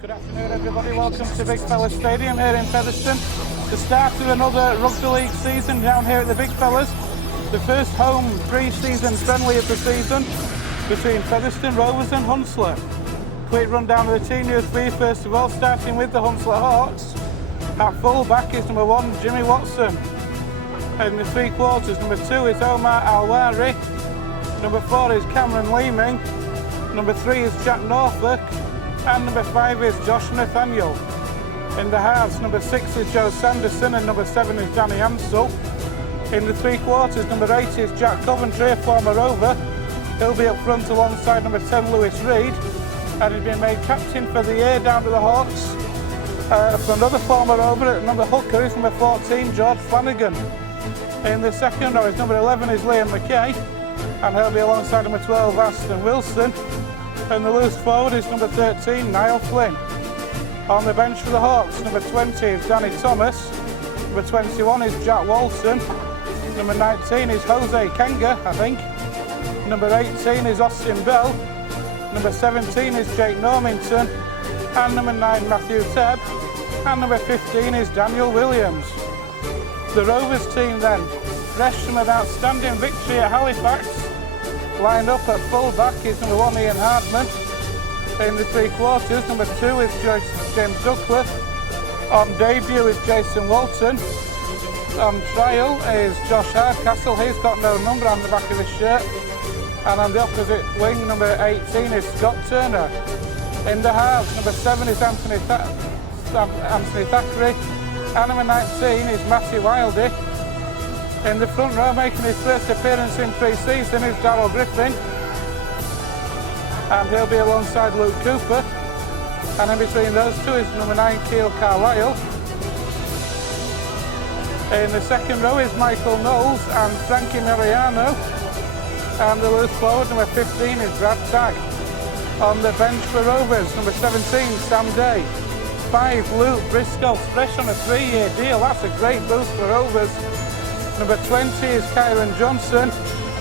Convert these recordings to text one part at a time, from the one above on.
Good afternoon everybody, welcome to Big Fellas Stadium here in Featherstone. The start of another rugby league season down here at the Big Fellas. The first home pre-season friendly of the season between Featherstone, Rovers and Hunslet. Quick rundown of the team news for you first of all, starting with the Hunslet Hawks. At full back is number 1 Jimmy Watson. In the three quarters, number 2 is Omar Alwari. Number 4 is Cameron Leeming. Number 3 is Jack Norfolk. And number 5 is Josh Nathaniel. In the halves, number 6 is Joe Sanderson and number 7 is Danny Ansell. In the three quarters, number 8 is Jack Coventry, a former Rover. He'll be up front alongside number 10 Lewis Reed, and he's been made captain for the year down to the Hawks. For another former Rover at number hooker is number 14 George Flanagan. In the second row is number 11 is Liam McKay, and he'll be alongside number 12 Aston Wilson. And the loose forward is number 13, Niall Flynn. On the bench for the Hawks, number 20 is Danny Thomas. Number 21 is Jack Walton. Number 19 is Jose Kenga, I think. Number 18 is Austin Bell. Number 17 is Jake Normington. And number 9, Matthew Tebb. And number 15 is Daniel Williams. The Rovers team then, fresh from an outstanding victory at Halifax. Lined up at full back is number 1 Ian Hardman. In the three quarters, number 2 is James Duckworth. On debut is Jason Walton. On trial is Josh Hardcastle. He's got no number on the back of his shirt. And on the opposite wing, number 18 is Scott Turner. In the halves, number 7 is Anthony Thackeray. And number 19 is Matthew Wildy. In the front row, making his first appearance in pre-season, is Darryl Griffin. And he'll be alongside Luke Cooper. And in between those two is number 9, Keil Carlisle. In the second row is Michael Knowles and Frankie Mariano. And the loose forward, number 15, is Brad Tagg. On the bench for Rovers, number 17, Sam Day. 5, Luke Briscoe, fresh on a 3-year deal. That's a great boost for Rovers. Number 20 is Kyron Johnson.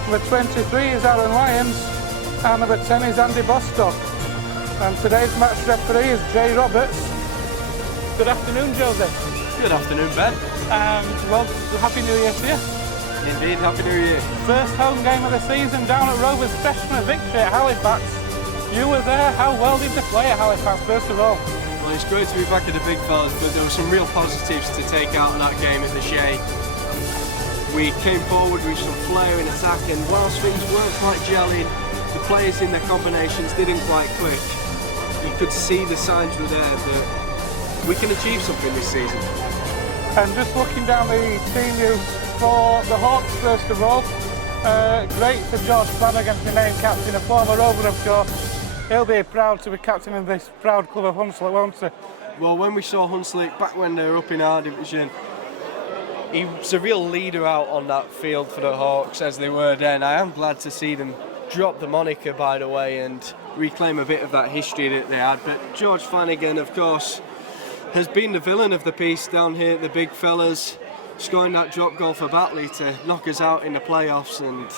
Number 23 is Aaron Lyons. And number 10 is Andy Bostock. And today's match referee is Jay Roberts. Good afternoon, Joseph. Good afternoon, Ben. Well, Happy New Year to you. Indeed, Happy New Year. First home game of the season down at Rovers, fresh from a victory at Halifax. You were there. How well did they play at Halifax, first of all? Well, it's great to be back at the Big Fellas, but there were some real positives to take out in that game at the Shea. We came forward with some flair in attack, and whilst things weren't quite gelling, the players in their combinations didn't quite click. You could see the signs were there that we can achieve something this season. And just looking down the team news for the Hawks, first of all, great for George Flanagan to be named captain, a former Rover, of course. He'll be proud to be captain of this proud club of Hunslet, won't he? Well, when we saw Hunslet back when they were up in our division, he was a real leader out on that field for the Hawks as they were then. I am glad to see them drop the moniker, by the way, and reclaim a bit of that history that they had. But George Flanagan, of course, has been the villain of the piece down here at the Big Fellas, scoring that drop goal for Batley to knock us out in the playoffs, and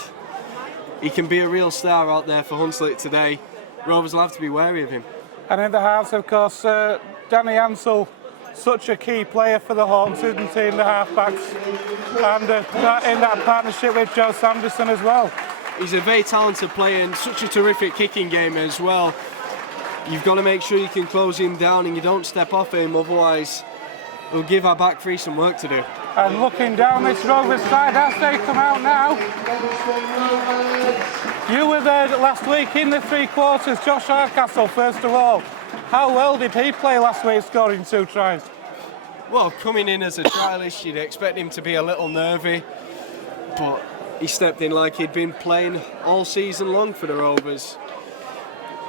he can be a real star out there for Hunslet today. Rovers will have to be wary of him. And in the halves, of course, Danny Ansell, such a key player for the Hawks, isn't he, in the halfbacks, and in that partnership with Joe Sanderson as well. He's a very talented player and such a terrific kicking game as well. You've got to make sure you can close him down and you don't step off him, otherwise we'll give our back three some work to do. And looking down this Rovers side as they come out now. You were there last week in the three quarters. Josh Hardcastle, first of all. How well did he play last week, scoring 2 tries? Well, coming in as a trialist, you'd expect him to be a little nervy, but he stepped in like he'd been playing all season long for the Rovers.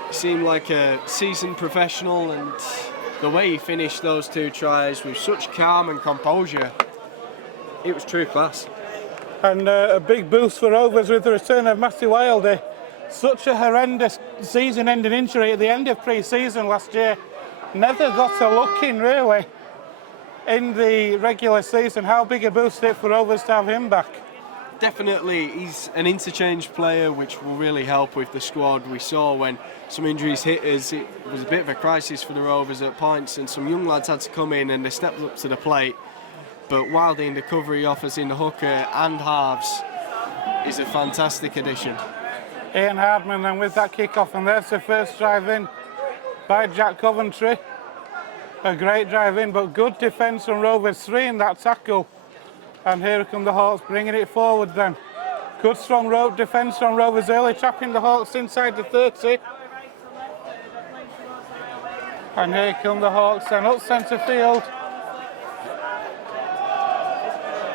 He seemed like a seasoned professional, and the way he finished those 2 tries with such calm and composure, it was true class. And a big boost for Rovers with the return of Matthew Wildy. Such a horrendous season-ending injury at the end of pre-season last year. Never got a look in, really, in the regular season. How big a boost it for Rovers to have him back? definitely, he's an interchange player, which will really help with the squad. We saw when some injuries hit us, it was a bit of a crisis for the Rovers at points, and some young lads had to come in and they stepped up to the plate. But Wildy in the cover he offers in the hooker and halves is a fantastic addition. Ian Hardman then with that kick-off, and there's the first drive in by Jack Coventry. A great drive in, but good defence from Rovers, 3 in that tackle. And here come the Hawks bringing it forward then. Good strong road defence from Rovers early, trapping the Hawks inside the 30. And here come the Hawks then up centre field.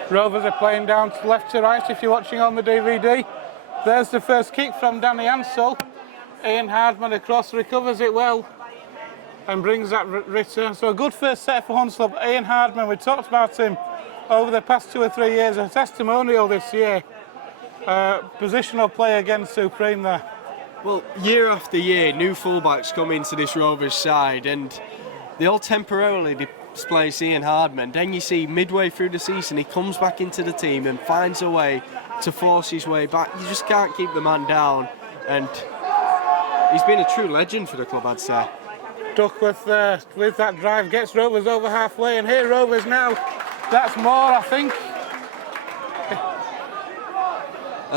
Rovers are playing down to left to right if you're watching on the DVD. There's the first kick from Danny Ansell. Ian Hardman across, recovers it well and brings that return. So a good first set for Hunslet. Ian Hardman, we talked about him over the past 2 or 3 years, a testimonial this year. Positional play again, supreme there. Well, year after year, new fullbacks come into this Rovers side and they all temporarily displace Ian Hardman. Then you see midway through the season, he comes back into the team and finds a way to force his way back. You just can't keep the man down, and he's been a true legend for the club, I'd say. Duckworth with that drive gets Rovers over halfway, and here Rovers now. That's more, I think.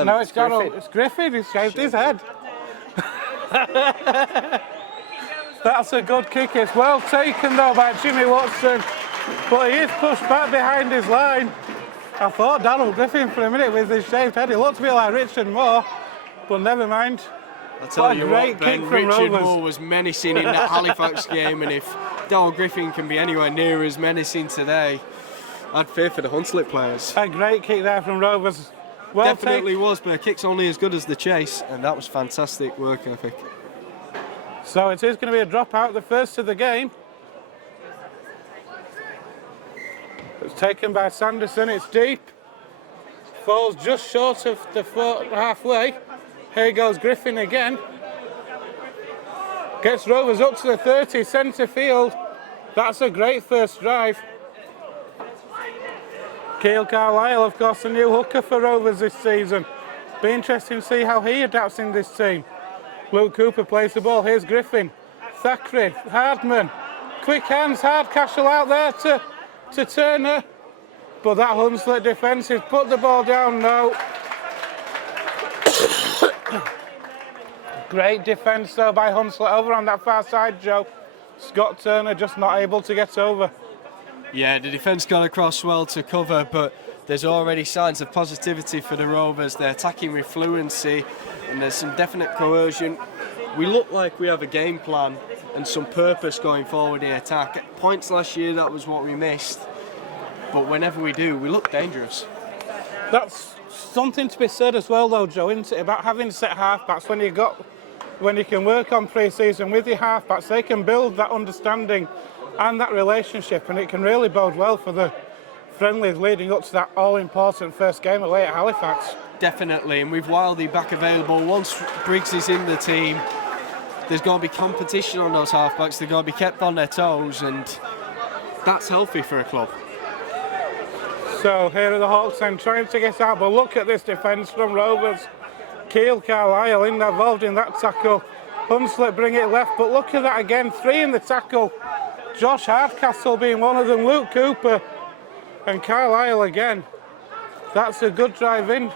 No, it's Griffin. It's Griffin. He's shaved his head. That's a good kick. It's well taken though by Jimmy Watson, but he is pushed back behind his line. I thought Darrell Griffin for a minute with his shaved head. He looked a bit like Richard Moore, but never mind. I tell you what, Ben, Richard Moore was menacing in that Halifax game, and if Darrell Griffin can be anywhere near as menacing today, I'd fear for the Hunslet players. A great kick there from Rovers. Well Definitely was, but a kick's only as good as the chase, and that was fantastic work, I think. So it is going to be a dropout, the first of the game. It's taken by Sanderson, it's deep. Falls just short of the halfway. Here goes Griffin again. Gets Rovers up to the 30, centre field. That's a great first drive. Keil Carlisle, of course, the new hooker for Rovers this season. Be interesting to see how he adapts in this team. Luke Cooper plays the ball. Here's Griffin. Thackeray, Hardman. Quick hands, Hardcastle out there to Turner. But that Hunslet defence has put the ball down now. Great defence though by Hunslet over on that far side, Joe. Scott Turner just not able to get over. Yeah, the defence got across well to cover, but there's already signs of positivity for the Rovers. They're attacking with fluency and there's some definite coercion. We look like we have a game plan and some purpose going forward in attack. At points last year, that was what we missed. But whenever we do, we look dangerous. That's something to be said as well though, Joe, isn't it? About having set half-backs when you can work on pre-season with your half-backs, they can build that understanding and that relationship, and it can really bode well for the friendlies leading up to that all-important first game away at Halifax. Definitely, and with Wildy back available, once Briggs is in the team, there's going to be competition on those halfbacks. They're going to be kept on their toes, and that's healthy for a club. So here are the Hawks then trying to get out, but look at this defence from Rovers. Keil Carlisle involved in that tackle. Hunslet bring it left, but look at that again, 3 in the tackle. Josh Hardcastle being one of them, Luke Cooper and Carlisle again. That's a good drive in.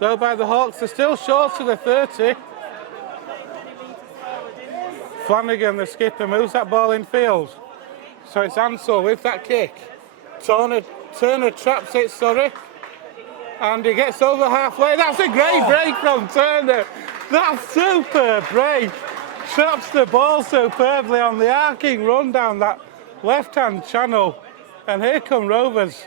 Though by the Hawks, they're still short of the 30. Flanagan, the skipper, moves that ball in field. So it's Ansell with that kick. Turner traps it, and he gets over halfway. That's a great break from Turner. That's superb break. Traps the ball superbly on the arcing run down that left-hand channel. And here come Rovers.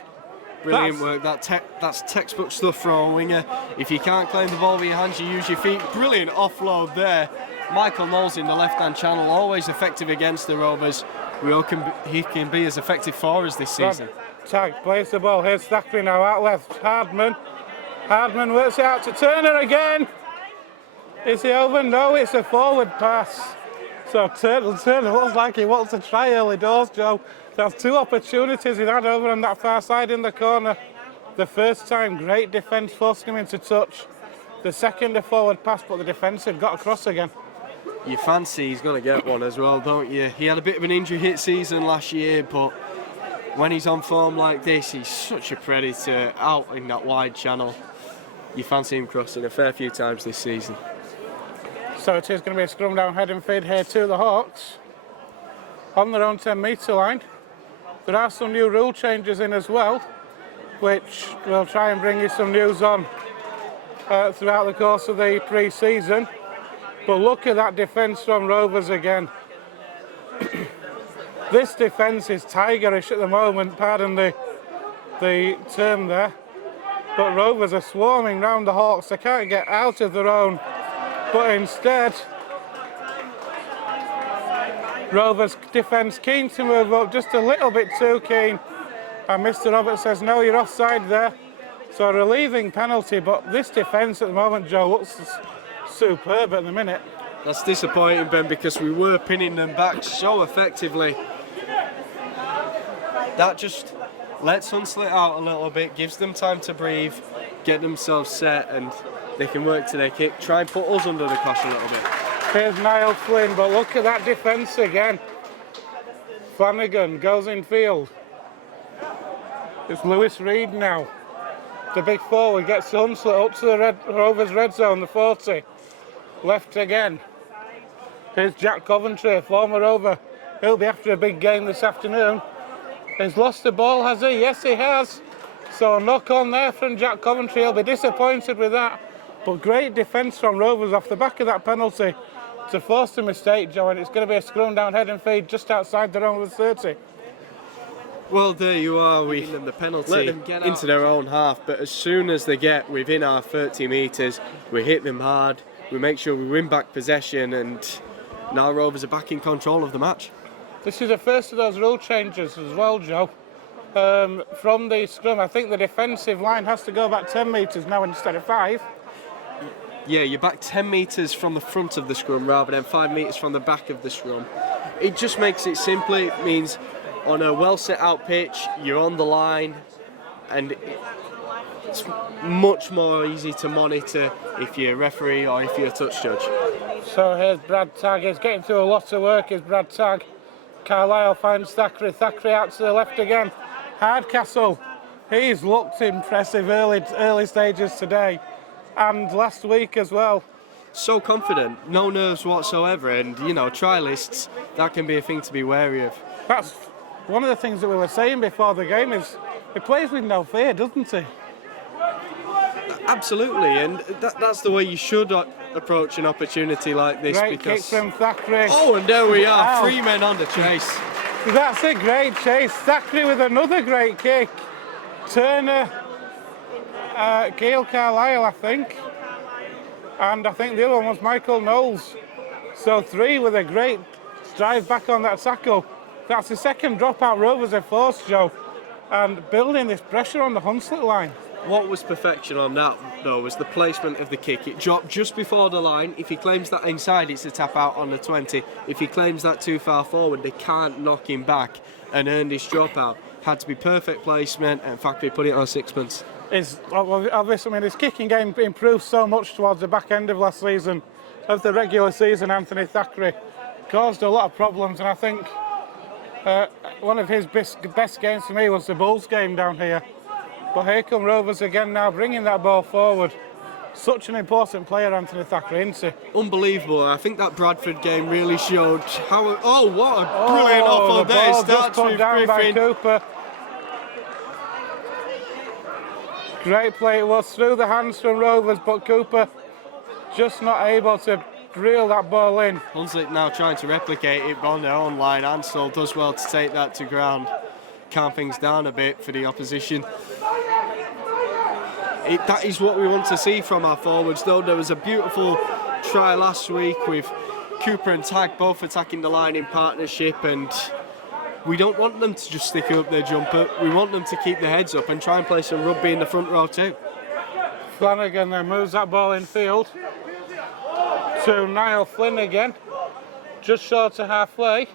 Brilliant work. That's textbook stuff for a winger. If you can't claim the ball with your hands, you use your feet. Brilliant offload there. Michael Knowles in the left-hand channel, always effective against the Rovers. He can be as effective for us this season. Tag plays the ball. Here's Thackeray now out left. Hardman works it out to Turner again. Is he over? No, it's a forward pass. So Turner looks like he wants to try early doors, Joe. There's 2 opportunities he had over on that far side in the corner. The first time, great defence, forcing him into touch. The second, a forward pass, but the defence had got across again. You fancy he's going to get one as well, don't you? He had a bit of an injury hit season last year, but when he's on form like this, he's such a predator out in that wide channel. You fancy him crossing a fair few times this season. So it is going to be a scrum down head and feed here to the Hawks on their own 10-metre line. There are some new rule changes in as well, which we'll try and bring you some news on throughout the course of the pre-season. But look at that defence from Rovers again. This defence is tigerish at the moment, pardon the term there. But Rovers are swarming round the Hawks. They can't get out of their own. But instead, Rovers defence keen to move up, just a little bit too keen. And Mr. Roberts says, no, you're offside there. So a relieving penalty, but this defence at the moment, Joe, looks superb at the minute. That's disappointing, Ben, because we were pinning them back so effectively. That just lets Hunslet out a little bit, gives them time to breathe, get themselves set, and they can work to their kick, try and put us under the cosh a little bit. Here's Niall Flynn, but look at that defence again. Flanagan goes in field. It's Lewis Reed now. The big forward gets Hunslet up to the Rovers red zone, the 40. Left again. Here's Jack Coventry, former Rover. He'll be after a big game this afternoon. He's lost the ball, has he? Yes, he has. So a knock on there from Jack Coventry. He'll be disappointed with that. But great defence from Rovers off the back of that penalty to force the mistake, Joe, and it's going to be a scrum down head and feed just outside the Rovers 30. Well, there you are. We give them the penalty into their own half, but as soon as they get within our 30 metres, we hit them hard. We make sure we win back possession, and now Rovers are back in control of the match. This is the first of those rule changes as well, Joe. From the scrum, I think the defensive line has to go back 10 metres now instead of 5. Yeah, you're back 10 metres from the front of the scrum rather than 5 metres from the back of the scrum. It just makes it simpler. It means on a well set out pitch, you're on the line, and it's much more easy to monitor if you're a referee or if you're a touch judge. So here's Brad Tagg. He's getting through a lot of work, is Brad Tagg. Carlisle finds Thackeray. Thackeray out to the left again. Hardcastle. He's looked impressive early stages today and last week as well. So confident, no nerves whatsoever, and you know, trialists, that can be a thing to be wary of. That's one of the things that we were saying before the game is he plays with no fear, doesn't he? Absolutely, and that's the way you should approach an opportunity like this. Great kick from Thackeray. Oh, and there we are, Wow. 3 men on the chase. That's a great chase. Thackeray with another great kick. Turner, Keil Carlisle, I think. And I think the other one was Michael Knowles. So 3 with a great drive back on that tackle. That's the second dropout Rovers have forced, Joe. And building this pressure on the Hunslet line. What was perfection on that, though, was the placement of the kick. It dropped just before the line. If he claims that inside, it's a tap out on the 20. If he claims that too far forward, they can't knock him back and earn this dropout. Had to be perfect placement, and in fact, we put it on sixpence. Is obviously, I mean, his kicking game improved so much towards the back end of last season. Of the regular season, Anthony Thackeray caused a lot of problems, and I think one of his best games for me was the Bulls game down here. But here come Rovers again now, bringing that ball forward. Such an important player, Anthony Thackeray, isn't he? Unbelievable. I think that Bradford game really showed how... Oh, what a brilliant offload there. Ball Starts just put with down by Griffin. Cooper. Great play it was through the hands from Rovers, but Cooper just not able to reel that ball in. Hunslet now trying to replicate it on their own line. Ansell does well to take that to ground. Calm things down a bit for the opposition. That is what we want to see from our forwards, though. There was a beautiful try last week with Cooper and Tagg both attacking the line in partnership, and we don't want them to just stick up their jumper. We want them to keep their heads up and try and play some rugby in the front row too. Flanagan then moves that ball in field to Niall Flynn again, just short of halfway.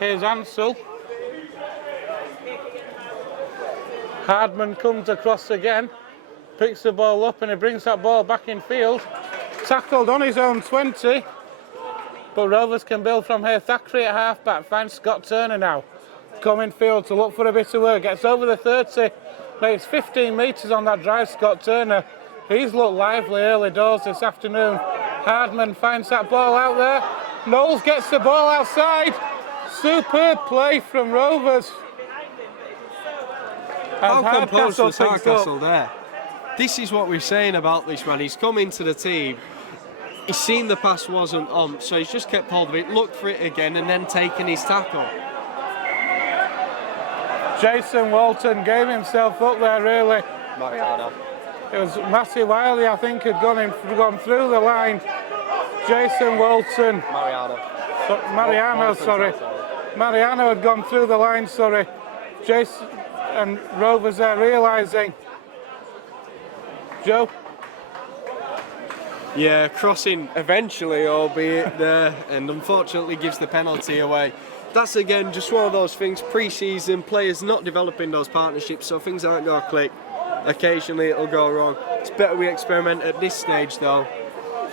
Here's Ansell. Hardman comes across again, picks the ball up and he brings that ball back in field. Tackled on his own 20, but Rovers can build from here. Thackeray at half-back, finds Scott Turner now. Coming field to look for a bit of work, gets over the 30, makes 15 metres on that drive, Scott Turner. He's looked lively early doors this afternoon. Hardman finds that ball out there. Knowles gets the ball outside. Superb play from Rovers. How composed was Hardcastle there? This is what we're saying about this man. He's come into the team, he's seen the pass wasn't on, so he's just kept hold of it, looked for it again, and then taken his tackle. Jason Walton gave himself up there, really. Mariano. It was Matty Wiley, I think, had gone through the line. Jason Walton. Mariano had gone through the line, sorry. Jason and Rovers there realising. Joe? Yeah, crossing eventually, albeit there, and unfortunately gives the penalty away. That's again just one of those things, pre-season, players not developing those partnerships, so things aren't going to click. Occasionally it'll go wrong. It's better we experiment at this stage though,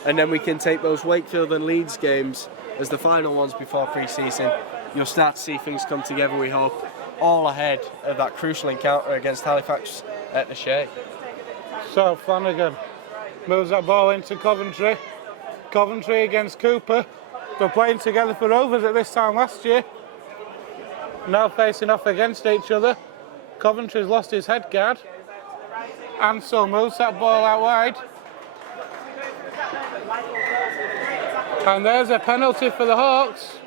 and then we can take those Wakefield and Leeds games as the final ones before pre-season. You'll start to see things come together, we hope, all ahead of that crucial encounter against Halifax at the Shea. So Flanagan moves that ball into Coventry. Coventry against Cooper. They're playing together for Rovers at this time last year. Now facing off against each other. Coventry's lost his head guard. Ansell moves that ball out wide. And there's a penalty for the Hawks.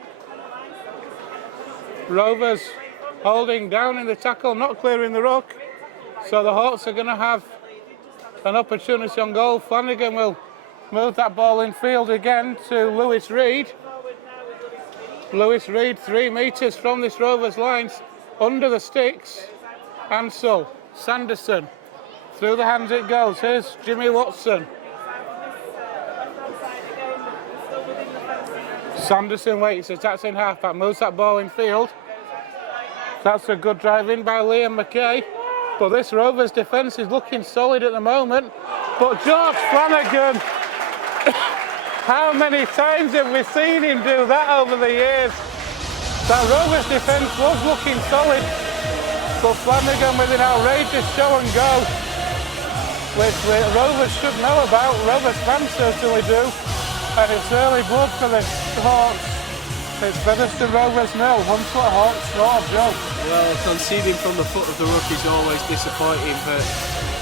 Rovers holding down in the tackle, not clearing the ruck. So the Hawks are going to have an opportunity on goal. Flanagan will move that ball in field again to Lewis Reid. Lewis Reid 3 metres from this Rovers line, under the sticks. Ansell, Sanderson, through the hands it goes. Here's Jimmy Watson. Sanderson waits, attacks in half-back, moves that ball in field. That's a good drive in by Liam McKay. But this Rovers defence is looking solid at the moment. But George Flanagan, how many times have we seen him do that over the years? That Rovers defence was looking solid, but Flanagan with an outrageous show and go, which Rovers should know about. Rovers fans certainly do. And it's early blood for the Hawks. It's Featherstone Rovers 0, Hunslet Hawks 4, Joe. Well, conceding from the foot of the ruck is always disappointing, but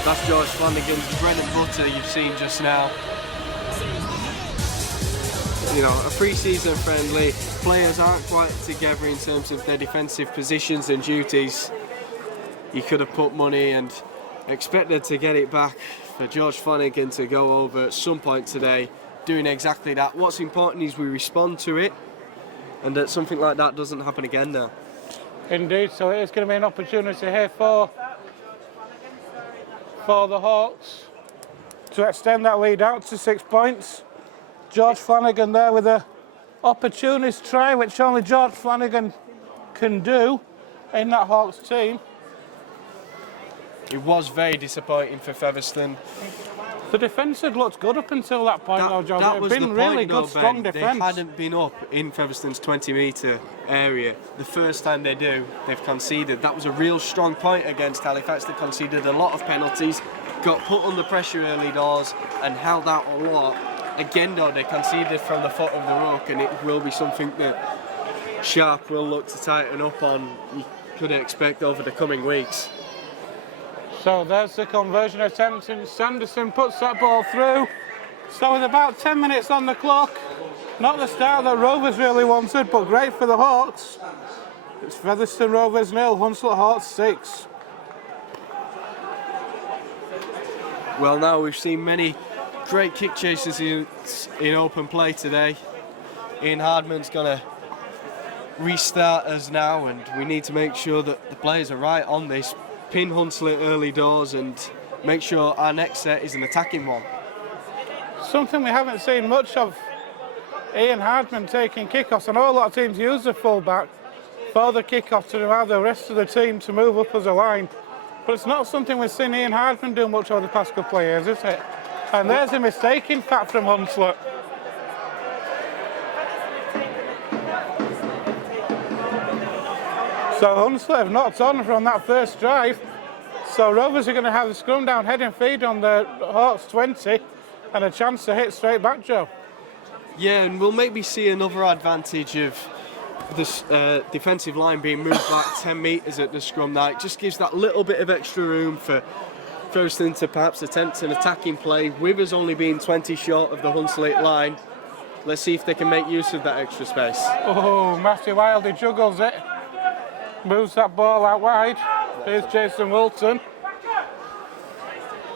that's George Flanagan's bread and butter you've seen just now. You know, a pre-season friendly, players aren't quite together in terms of their defensive positions and duties. You could have put money and expected to get it back for George Flanagan to go over at some point today, doing exactly that. What's important is we respond to it, and that something like that doesn't happen again now. Indeed, so it is going to be an opportunity here for the Hawks to extend that lead out to 6 points. George Flanagan there with an opportunist try, which only George Flanagan can do in that Hawks team. It was very disappointing for Featherstone. The defence had looked good up until that point, though, John. It had been really good, strong defence. They hadn't been up in Featherstone's 20-metre area. The first time they do, they've conceded. That was a real strong point against Halifax. They conceded a lot of penalties, got put under pressure early doors, and held out a lot. Again, though, they conceded from the foot of the ruck, and it will be something that Sharp will look to tighten up on. You could expect over the coming weeks. So there's the conversion attempt, and Sanderson puts that ball through. So with about 10 minutes on the clock, not the start that Rovers really wanted, but great for the Hawks. It's Featherstone Rovers 0, Hunslet Hawks 6. Well, now we've seen many great kick chases in open play today. Ian Hardman's going to restart us now, and we need to make sure that the players are right on this. Pin Hunslet early doors and make sure our next set is an attacking one. Something we haven't seen much of, Ian Hardman taking kickoffs. I know a lot of teams use the fullback for the kickoff to allow the rest of the team to move up as a line. But it's not something we've seen Ian Hardman do much over the past couple of years, is it? And there's a mistake, in fact, from Hunslet. So Hunslet have knocked on from that first drive. So Rovers are going to have the scrum down, head and feed on the Hawks 20 and a chance to hit straight back, Joe. Yeah, and we'll maybe see another advantage of this defensive line being moved back 10 metres at the scrum now. It just gives that little bit of extra room for Featherstone to perhaps attempt an attacking play. With us only being 20 short of the Hunslet line, let's see if they can make use of that extra space. Oh, Matthew Wilde juggles it. Moves that ball out wide. Here's Jason Wilton.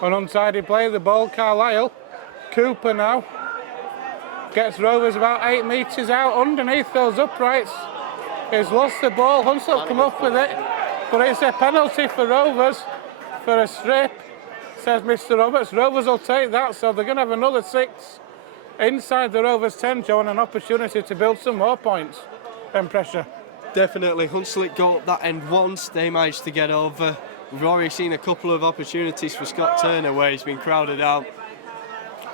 An untidy play, the ball, Carlisle. Cooper now. Gets Rovers about 8 metres out underneath those uprights. He's lost the ball. Hunslet come up with it. But it's a penalty for Rovers for a strip, says Mr. Roberts. Rovers will take that, so they're going to have another 6 inside the Rovers 10, Joe, and an opportunity to build some more points and pressure. Definitely, Hunslet got up that end once. They managed to get over. We've already seen a couple of opportunities for Scott Turner where he's been crowded out.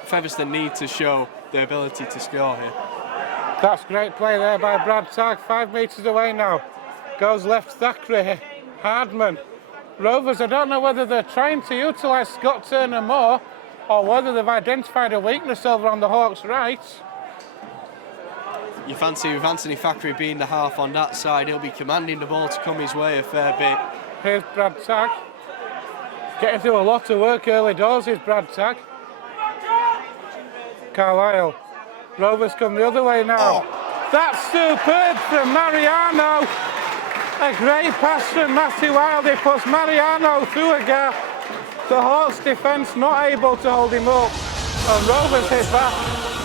Featherstone need to show their ability to score here. That's great play there by Brad Tagg, 5 metres away now. Goes left Thackeray, Hardman. Rovers, I don't know whether they're trying to utilise Scott Turner more or whether they've identified a weakness over on the Hawks' right. You fancy with Anthony Thackeray being the half on that side, he'll be commanding the ball to come his way a fair bit. Here's Brad Tagg. Getting through a lot of work early doors is Brad Tagg. Carlisle. Rovers come the other way now. Oh. That's superb from Mariano. A great pass from Matthew Wilde. He puts Mariano through a gap. The Hawks defence not able to hold him up. And Rovers hit back.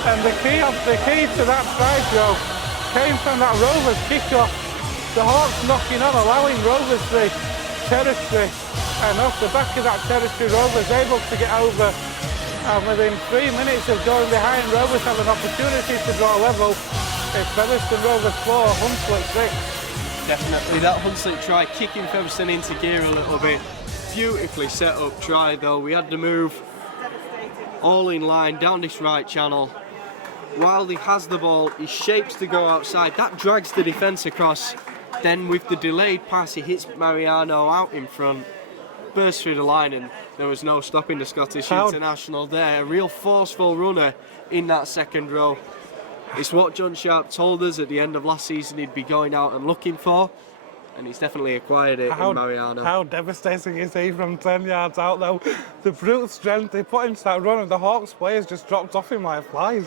And the key to that try, Joe, came from that Rovers kick-off. The Hawks knocking on, allowing Rovers the territory. And off the back of that territory, Rovers able to get over. And within 3 minutes of going behind, Rovers have an opportunity to draw level. It's Featherstone Rovers 4, Hunslet 6. Definitely, that Hunslet try kicking Featherstone into gear a little bit. Beautifully set up try though. We had the move all in line down this right channel. Wildy has the ball, he shapes to go outside. That drags the defence across. Then with the delayed pass, he hits Mariano out in front. Burst through the line and there was no stopping the Scottish international there. A real forceful runner in that second row. It's what John Sharp told us at the end of last season he'd be going out and looking for, and he's definitely acquired it in Mariano. How devastating is he from 10 yards out though? The brute strength he put into that run and the Hawks players just dropped off him like flies.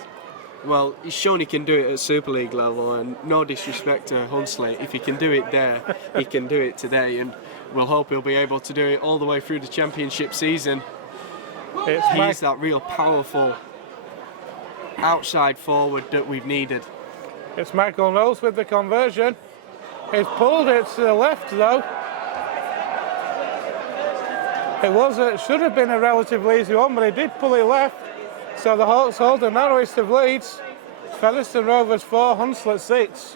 Well, he's shown he can do it at Super League level, and no disrespect to Hunslet, if he can do it there, he can do it today, and we'll hope he'll be able to do it all the way through the championship season. He's that real powerful outside forward that we've needed. It's Michael Knowles with the conversion. He's pulled it to the left though. It should have been a relatively easy one, but he did pull it left. So the Hawks hold the narrowest of leads. Featherstone Rovers 4, Hunslet 6.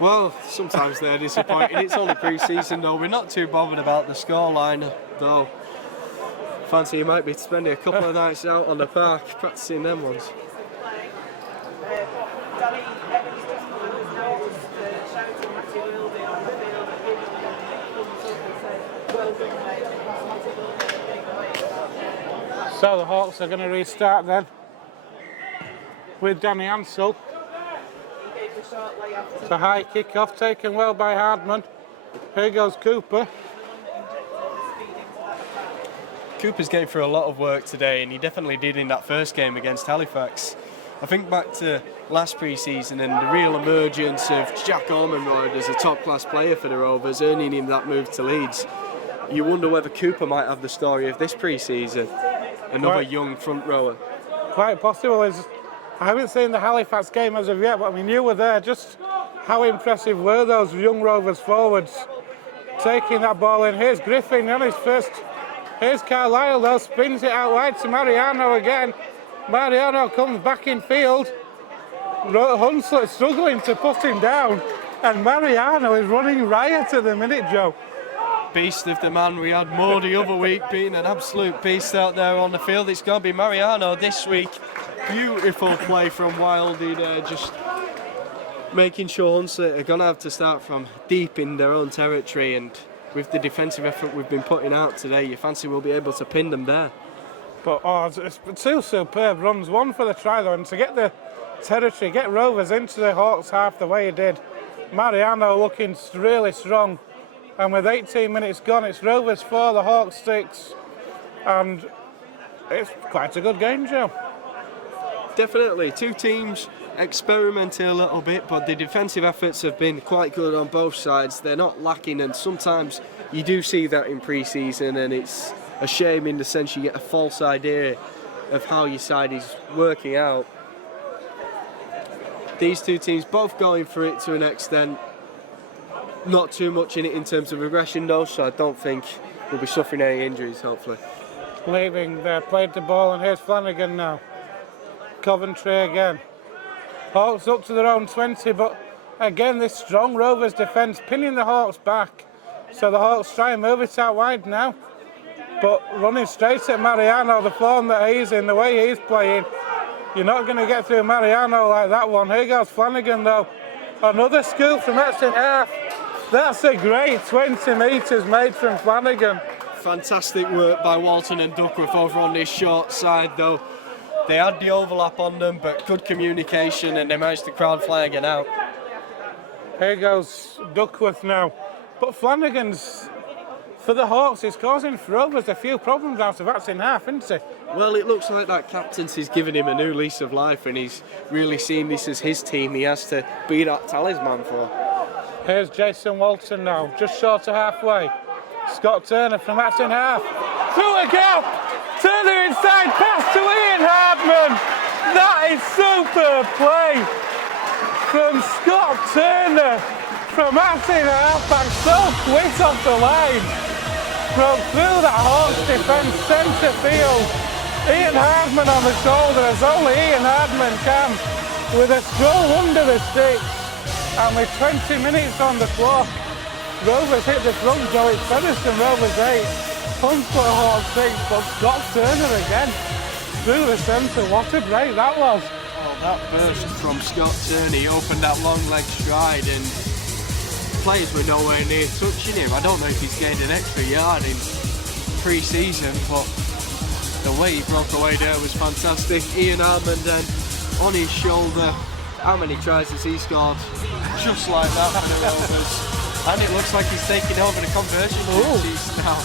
Well, sometimes they're disappointing. It's only pre-season though. We're not too bothered about the scoreline though. Fancy you might be spending a couple of nights out on the park practicing them ones. So the Hawks are going to restart then with Danny Ansell. It's a high kick-off taken well by Hardman. Here goes Cooper. Cooper's getting through a lot of work today, and he definitely did in that first game against Halifax. I think back to last pre-season and the real emergence of Jack Ormonroyd as a top-class player for the Rovers, earning him that move to Leeds. You wonder whether Cooper might have the story of this pre-season. Another young front rower. Quite possible. I haven't seen the Halifax game as of yet, but I mean, you were there. Just how impressive were those young Rovers forwards taking that ball in? Here's Griffin on his first. Here's Carlisle though, spins it out wide to Mariano again. Mariano comes back in field. Hunslet struggling to put him down. And Mariano is running riot at the minute, Joe. Beast of the man. We had Mo the other week being an absolute beast out there on the field. It's going to be Mariano this week. Beautiful play from Wildy there, just making sure Hunslet are going to have to start from deep in their own territory, and with the defensive effort we've been putting out today, you fancy we'll be able to pin them there. But it's two superb runs, one for the try though, and to get the territory, get Rovers into the Hawks half the way he did. Mariano looking really strong, and with 18 minutes gone, it's Rovers 4, the Hawks 6, and it's quite a good game, Joe. Definitely, two teams experimenting a little bit, but the defensive efforts have been quite good on both sides. They're not lacking, and sometimes you do see that in pre-season, and it's a shame in the sense you get a false idea of how your side is working out. These two teams both going for it to an extent. Not too much in it in terms of aggression though, so I don't think we'll be suffering any injuries, hopefully. Leaving there, played the ball, and here's Flanagan now. Coventry again. Hawks up to their own 20, but again this strong Rovers defence pinning the Hawks back. So the Hawks try and move it out wide now. But running straight at Mariano, the form that he's in, the way he's playing, you're not going to get through Mariano like that one. Here goes Flanagan though. Another scoop from that's in half. That's a great 20 metres made from Flanagan. Fantastic work by Walton and Duckworth over on this short side though. They had the overlap on them, but good communication, and they managed to crowd Flanagan out. Here goes Duckworth now. But Flanagan's, for the Hawks, is causing Rovers a few problems out of that's in half, isn't he? Well, it looks like that captaincy's given him a new lease of life, and he's really seen this as his team. He has to be that talisman for. Here's Jason Walton now, just short of halfway. Scott Turner from that's in half. Through a gap! Turner inside, pass to Ian Hardman! That is super play from Scott Turner from that's in half back, so quick off the line. Broke through that Hawks defence, centre field. Ian Hardman on the shoulder, as only Ian Hardman can, with a stroll under the sticks. And with 20 minutes on the clock, Rovers hit the front door. It's Featherstone Rovers 8, Hunslet Hawks 6, but Scott Turner again through the centre. What a break that was. Oh, that burst from Scott Turner, he opened that long leg stride, and players were nowhere near touching him. I don't know if he's gained an extra yard in pre-season, but the way he broke away there was fantastic. Ian Hardman then on his shoulder. How many tries has he scored? Just like that for the Rovers. And it looks like he's taking over the conversion duties now.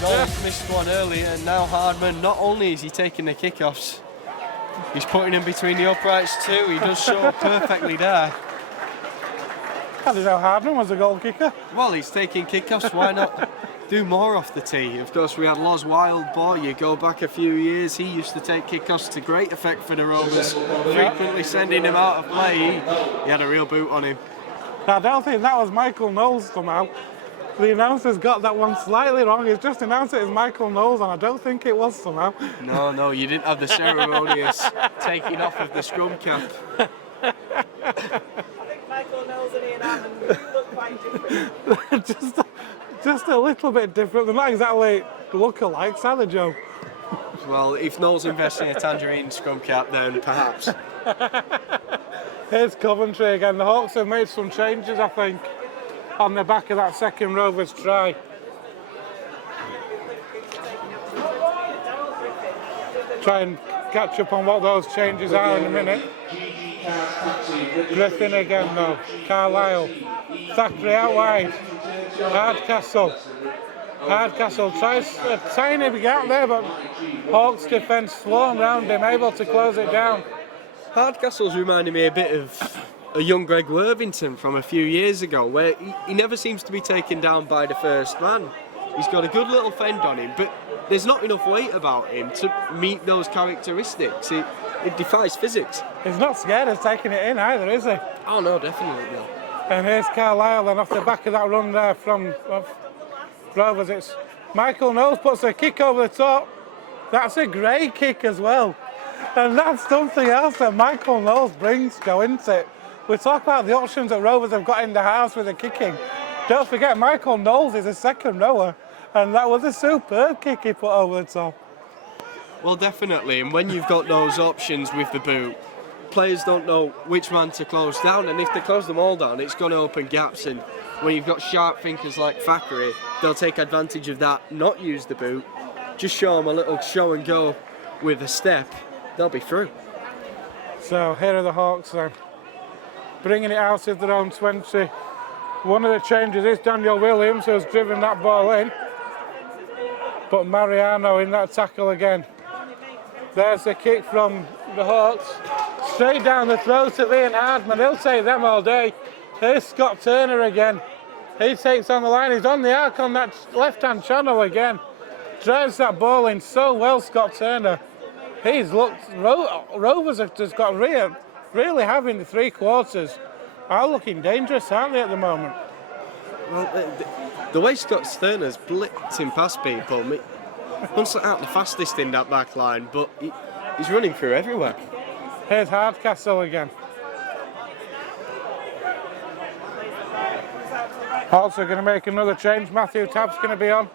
Goals missed one earlier, and now Hardman, not only is he taking the kickoffs, he's putting them between the uprights too. He does show up perfectly there. I didn't know Hardman was a goal kicker. Well, he's taking kickoffs, why not do more off the tee? Of course, we had Loz Wildboy. You go back a few years, he used to take kickoffs to great effect for the Rovers, frequently sending him out of play. He had a real boot on him. I don't think that was Michael Knowles somehow. The announcer's got that one slightly wrong. He's just announced it as Michael Knowles, and I don't think it was somehow. No, you didn't have the ceremonious taking off of the scrum cap. Michael Knowles and Ian Hammond, you look quite different. just a little bit different. They're not exactly look-alikes, are they, Joe? Well, if Knowles invests in a tangerine scrum cap, then perhaps. Here's Coventry again. The Hawks have made some changes, I think, on the back of that second Rovers try. Try and catch up on what those changes are in a minute. Griffin again though, Carlisle, Thackeray out wide, Hardcastle tries a tiny gap there, but Hawks defence flown round him, able to close it down. Hardcastle's reminding me a bit of a young Greg Worthington from a few years ago, where he never seems to be taken down by the first man. He's got a good little fend on him, but there's not enough weight about him to meet those characteristics. It defies physics. He's not scared of taking it in either, is he? Oh no, definitely not. And here's Carlisle, and off the back of that run there from Rovers, it's Michael Knowles puts a kick over the top. That's a great kick as well. And that's something else that Michael Knowles brings, Joe, isn't it? we talk about the options that Rovers have got in the house with the kicking. Don't forget, Michael Knowles is a second rower, and that was a superb kick he put over the top. Well, definitely, and when you've got those options with the boot, players don't know which man to close down, and if they close them all down, it's going to open gaps, and when you've got sharp thinkers like Thackeray, they'll take advantage of that, not use the boot, just show them a little show and go with a step, they'll be through. So here are the Hawks then, bringing it out of their own 20. One of the changes is Daniel Williams, who's driven that ball in, but Mariano in that tackle again. There's the kick from the Hawks, straight down the throat of Ian Hardman. He'll take them all day. Here's Scott Turner again. He takes on the line. He's on the arc on that left-hand channel again. Drives that ball in so well, Scott Turner. He's looked. Rovers have just got really having the three quarters. Are looking dangerous, aren't they, at the moment? Well, the way Scott Turner's blitzing past people, Hunslet out the fastest in that back line, but he's running through everywhere. Here's Hardcastle again. Also going to make another change. Matthew Tabb's going to be on.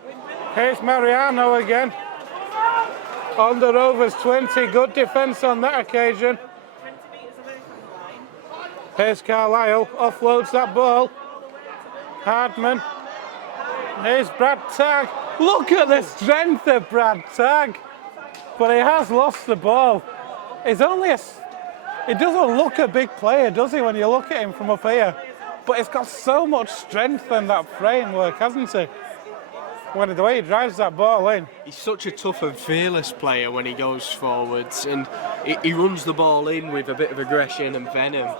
Here's Mariano again. On the Rovers 20. Good defence on that occasion. Here's Carlisle. Offloads that ball. Hardman. Here's Brad Tagg. Look at the strength of Brad Tagg. But he has lost the ball. He's only he doesn't look a big player, does he, when you look at him from up here? But he's got so much strength in that framework, hasn't he? When the way he drives that ball in. He's such a tough and fearless player when he goes forwards, and he runs the ball in with a bit of aggression and venom.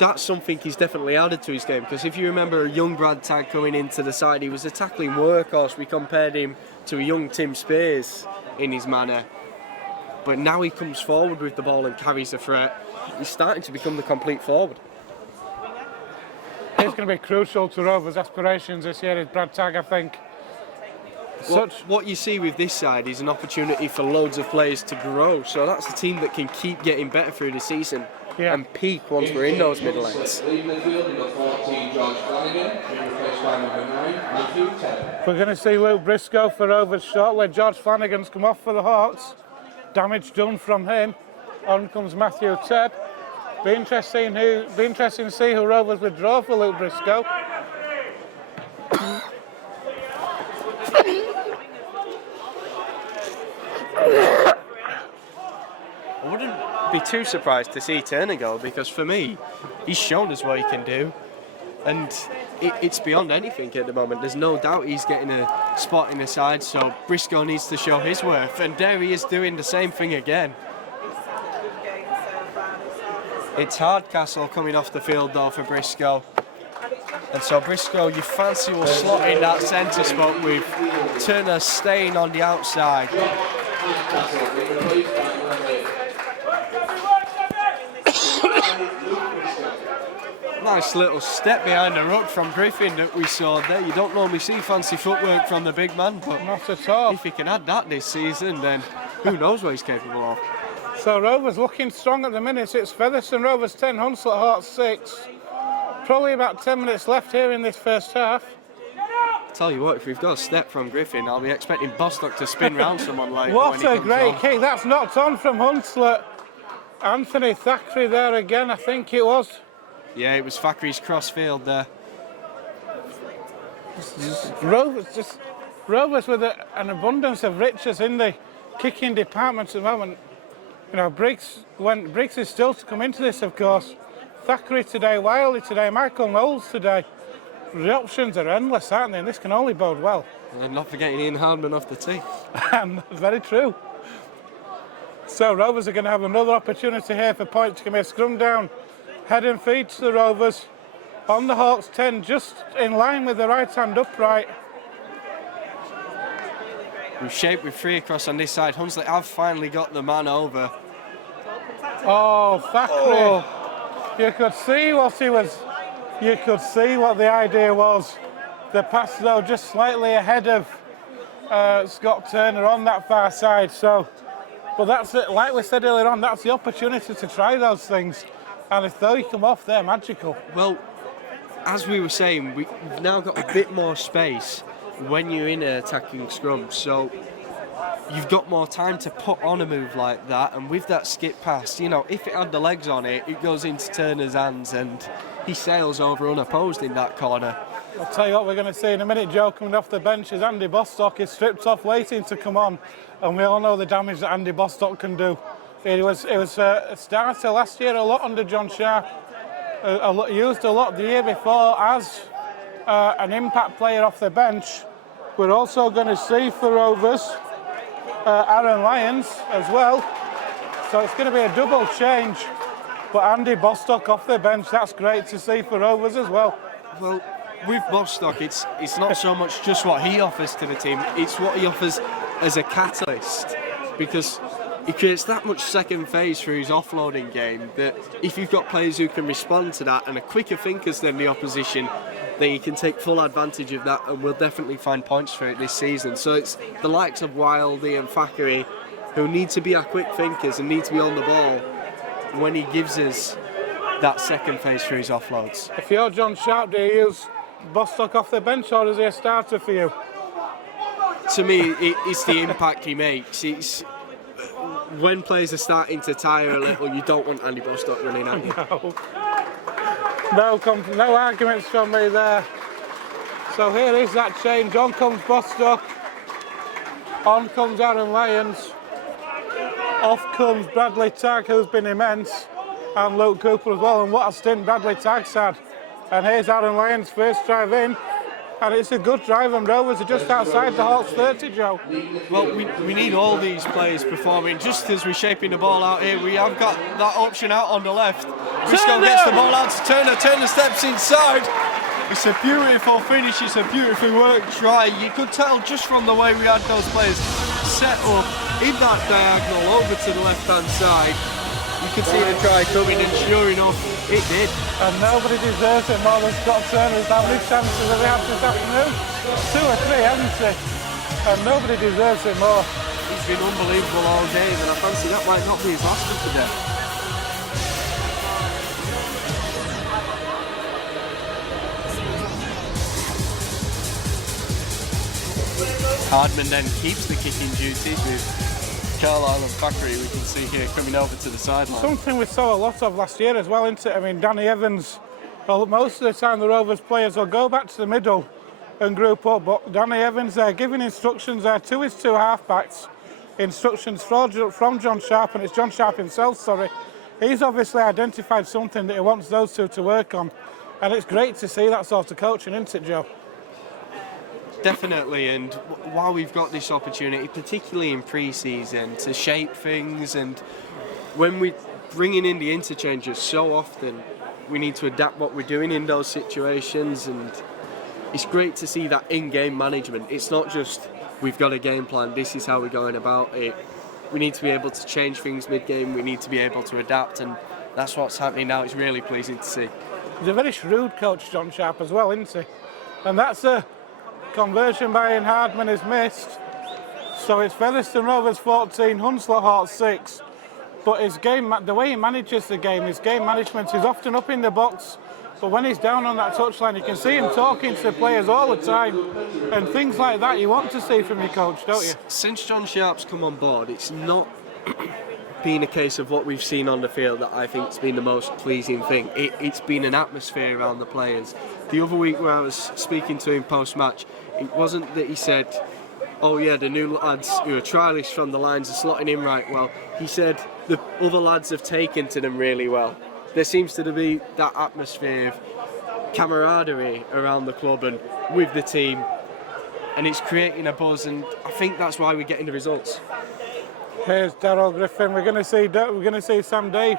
That's something he's definitely added to his game, because if you remember a young Brad Tagg coming into the side, he was a tackling workhorse. We compared him to a young Tim Spears in his manner. But now he comes forward with the ball and carries the threat. He's starting to become the complete forward. He's going to be crucial to Rovers' aspirations this year, is Brad Tagg, I think. What you see with this side is an opportunity for loads of players to grow. So that's a team that can keep getting better through the season and peak once we're in those middle ends. We're going to see Luke Briscoe for Rovers shortly. George Flanagan's come off for the Hawks. Damage done from him. On comes Matthew Tebb. Be interesting to see who Rovers withdraw for Luke Briscoe. I wouldn't be too surprised to see Turner go, because for me, he's shown us what he can do, and it's beyond anything at the moment. There's no doubt he's getting a spot in the side, so Briscoe needs to show his worth, and there he is doing the same thing again. It's Hardcastle coming off the field though for Briscoe. And so Briscoe, you fancy will slot in that centre spot with Turner staying on the outside. Nice little step behind the ruck from Griffin that we saw there. You don't normally see fancy footwork from the big man, but not at all. If he can add that this season, then who knows what he's capable of. So Rovers looking strong at the minute. It's Featherstone Rovers 10, Hunslet Hawks 6. Probably about 10 minutes left here in this first half. Tell you what, if we've got a step from Griffin, I'll be expecting Bostock to spin round someone like that. What a great kick. That's knocked on from Hunslet. Anthony Thackeray there again, I think it was. Yeah, it was Thackeray's crossfield there. Rovers with an abundance of riches in the kicking department at the moment. You know, Briggs is still to come into this, of course. Thackeray today, Wiley today, Michael Knowles today. The options are endless, aren't they? And this can only bode well. And not forgetting Ian Hardman off the tee. Very true. So Rovers are going to have another opportunity here for points to come here. Scrum down, head and feet to the Rovers. On the Hawks 10, just in line with the right hand upright. We've shaped with three across on this side. Hunslet have finally got the man over. Oh, Thackeray. Oh. You could see what the idea was. The pass though just slightly ahead of Scott Turner on that far side. So, but that's it. Like we said earlier on, that's the opportunity to try those things. And if they come off, they're magical. Well, as we were saying, we've now got a bit more space when you're in an attacking scrum, so you've got more time to put on a move like that, and with that skip pass, you know, if it had the legs on it, it goes into Turner's hands and he sails over unopposed in that corner. I'll tell you what we're going to see in a minute, Joe, coming off the bench is Andy Bostock is stripped off waiting to come on, and we all know the damage that Andy Bostock can do. It was a starter last year a lot under John Sharp, used a lot the year before as an impact player off the bench. We're also going to see for Rovers Aaron Lyons as well, so it's going to be a double change, but Andy Bostock off the bench, that's great to see for Rovers as well. Well, with Bostock, it's not so much just what he offers to the team, it's what he offers as a catalyst, because he creates that much second phase through his offloading game that if you've got players who can respond to that and are quicker thinkers than the opposition, then you can take full advantage of that, and we'll definitely find points for it this season. So it's the likes of Wildy and Thackeray who need to be our quick thinkers and need to be on the ball when he gives us that second phase through his offloads. If you're John Sharp, do you use Bostock off the bench, or is he a starter for you? To me, it's the impact he makes. It's when players are starting to tire a little, you don't want Andy Bostock running at you. No arguments from me there. So here is that change. On comes Bostock. On comes Aaron Lyons. Off comes Bradley Tagg, who's been immense, and Luke Cooper as well. And what a stint Bradley Tagg's had. And here's Aaron Lyons' first drive in. And it's a good drive, and Rovers are just outside the Hawks 30, Joe. Well, we need all these players performing. Just as we're shaping the ball out here, we have got that option out on the left. Briscoe gets the ball out to Turner. Turner steps inside. It's a beautiful finish. It's a beautifully worked try. You could tell just from the way we had those players set up in that diagonal over to the left-hand side. You could see the try coming, and sure enough, it did. And nobody deserves it more than Scott Turner. How many chances have we had this afternoon? 2 or 3, hasn't he? And nobody deserves it more. He's been unbelievable all game, and I fancy that might not be his last of the day. Hardman then keeps the kicking duties with Carlisle and Thackeray, we can see here coming over to the sideline. Something we saw a lot of last year as well, isn't it? I mean, Danny Evans, well, most of the time the Rovers players will go back to the middle and group up, but Danny Evans there giving instructions there to his 2 halfbacks, instructions from John Sharp, and it's John Sharp himself, sorry. He's obviously identified something that he wants those 2 to work on, and it's great to see that sort of coaching, isn't it, Joe? Definitely, and while we've got this opportunity, particularly in pre-season, to shape things, and when we're bringing in the interchanges so often, we need to adapt what we're doing in those situations, and it's great to see that in-game management. It's not just, we've got a game plan, this is how we're going about it. We need to be able to change things mid-game, we need to be able to adapt, and that's what's happening now. It's really pleasing to see. He's a very shrewd coach, John Sharp, as well, isn't he? And that's a conversion by Ian Hardman is missed, so it's Featherstone Rovers 14, Hunslet Hawks 6. But his game, the way he manages the game, his game management is often up in the box, but when he's down on that touchline, you can see him talking to the players all the time, and things like that you want to see from your coach, don't you? Since John Sharp's come on board, it's not been a case of what we've seen on the field that I think has been the most pleasing thing. It's been an atmosphere around the players. The other week where I was speaking to him post-match, it wasn't that he said, oh yeah, the new lads who are trialists from the lines are slotting in right well. He said the other lads have taken to them really well. There seems to be that atmosphere of camaraderie around the club and with the team, and it's creating a buzz, and I think that's why we're getting the results. Here's Darryl Griffin. We're going to see Sam Day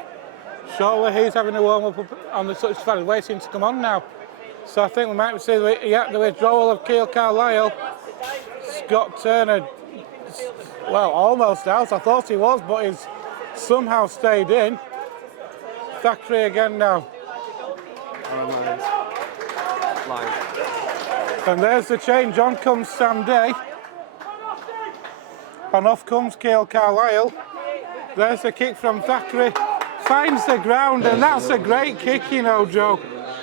shortly. He's having a warm up on the touchline, waiting to come on now. So I think we might see the withdrawal of Keil Carlisle. Scott Turner, well, almost out. I thought he was, but he's somehow stayed in. Thackeray again now. And there's the change. On comes Sam Day. And off comes Keil Carlisle. There's a kick from Thackeray. finds the ground, and that's a great kick, you know, Joe.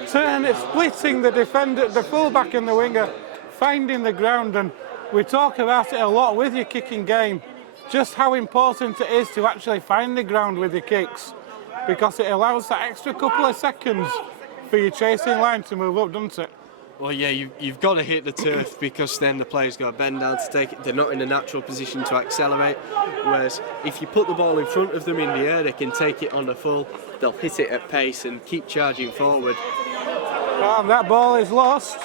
Splitting the defender, the fullback and the winger, finding the ground, and we talk about it a lot with your kicking game, just how important it is to actually find the ground with your kicks, because it allows that extra couple of seconds for your chasing line to move up, doesn't it? Well, yeah, you've got to hit the turf because then the player's got to bend down to take it. They're not in a natural position to accelerate. Whereas if you put the ball in front of them in the air, they can take it on the full. They'll hit it at pace and keep charging forward. And that ball is lost.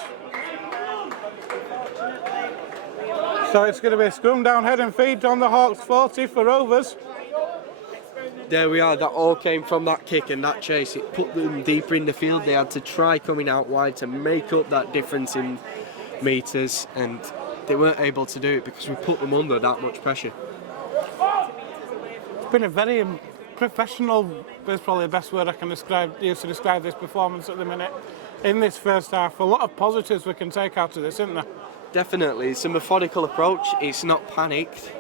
So it's going to be a scrum down head and feed on the Hawks 40 for Rovers. There we are, that all came from that kick and that chase. It put them deeper in the field. They had to try coming out wide to make up that difference in metres, and they weren't able to do it because we put them under that much pressure. It's been a very professional, is probably the best word I can use to describe this performance at the minute in this first half. A lot of positives we can take out of this, isn't there? Definitely, it's a methodical approach. It's not panicked.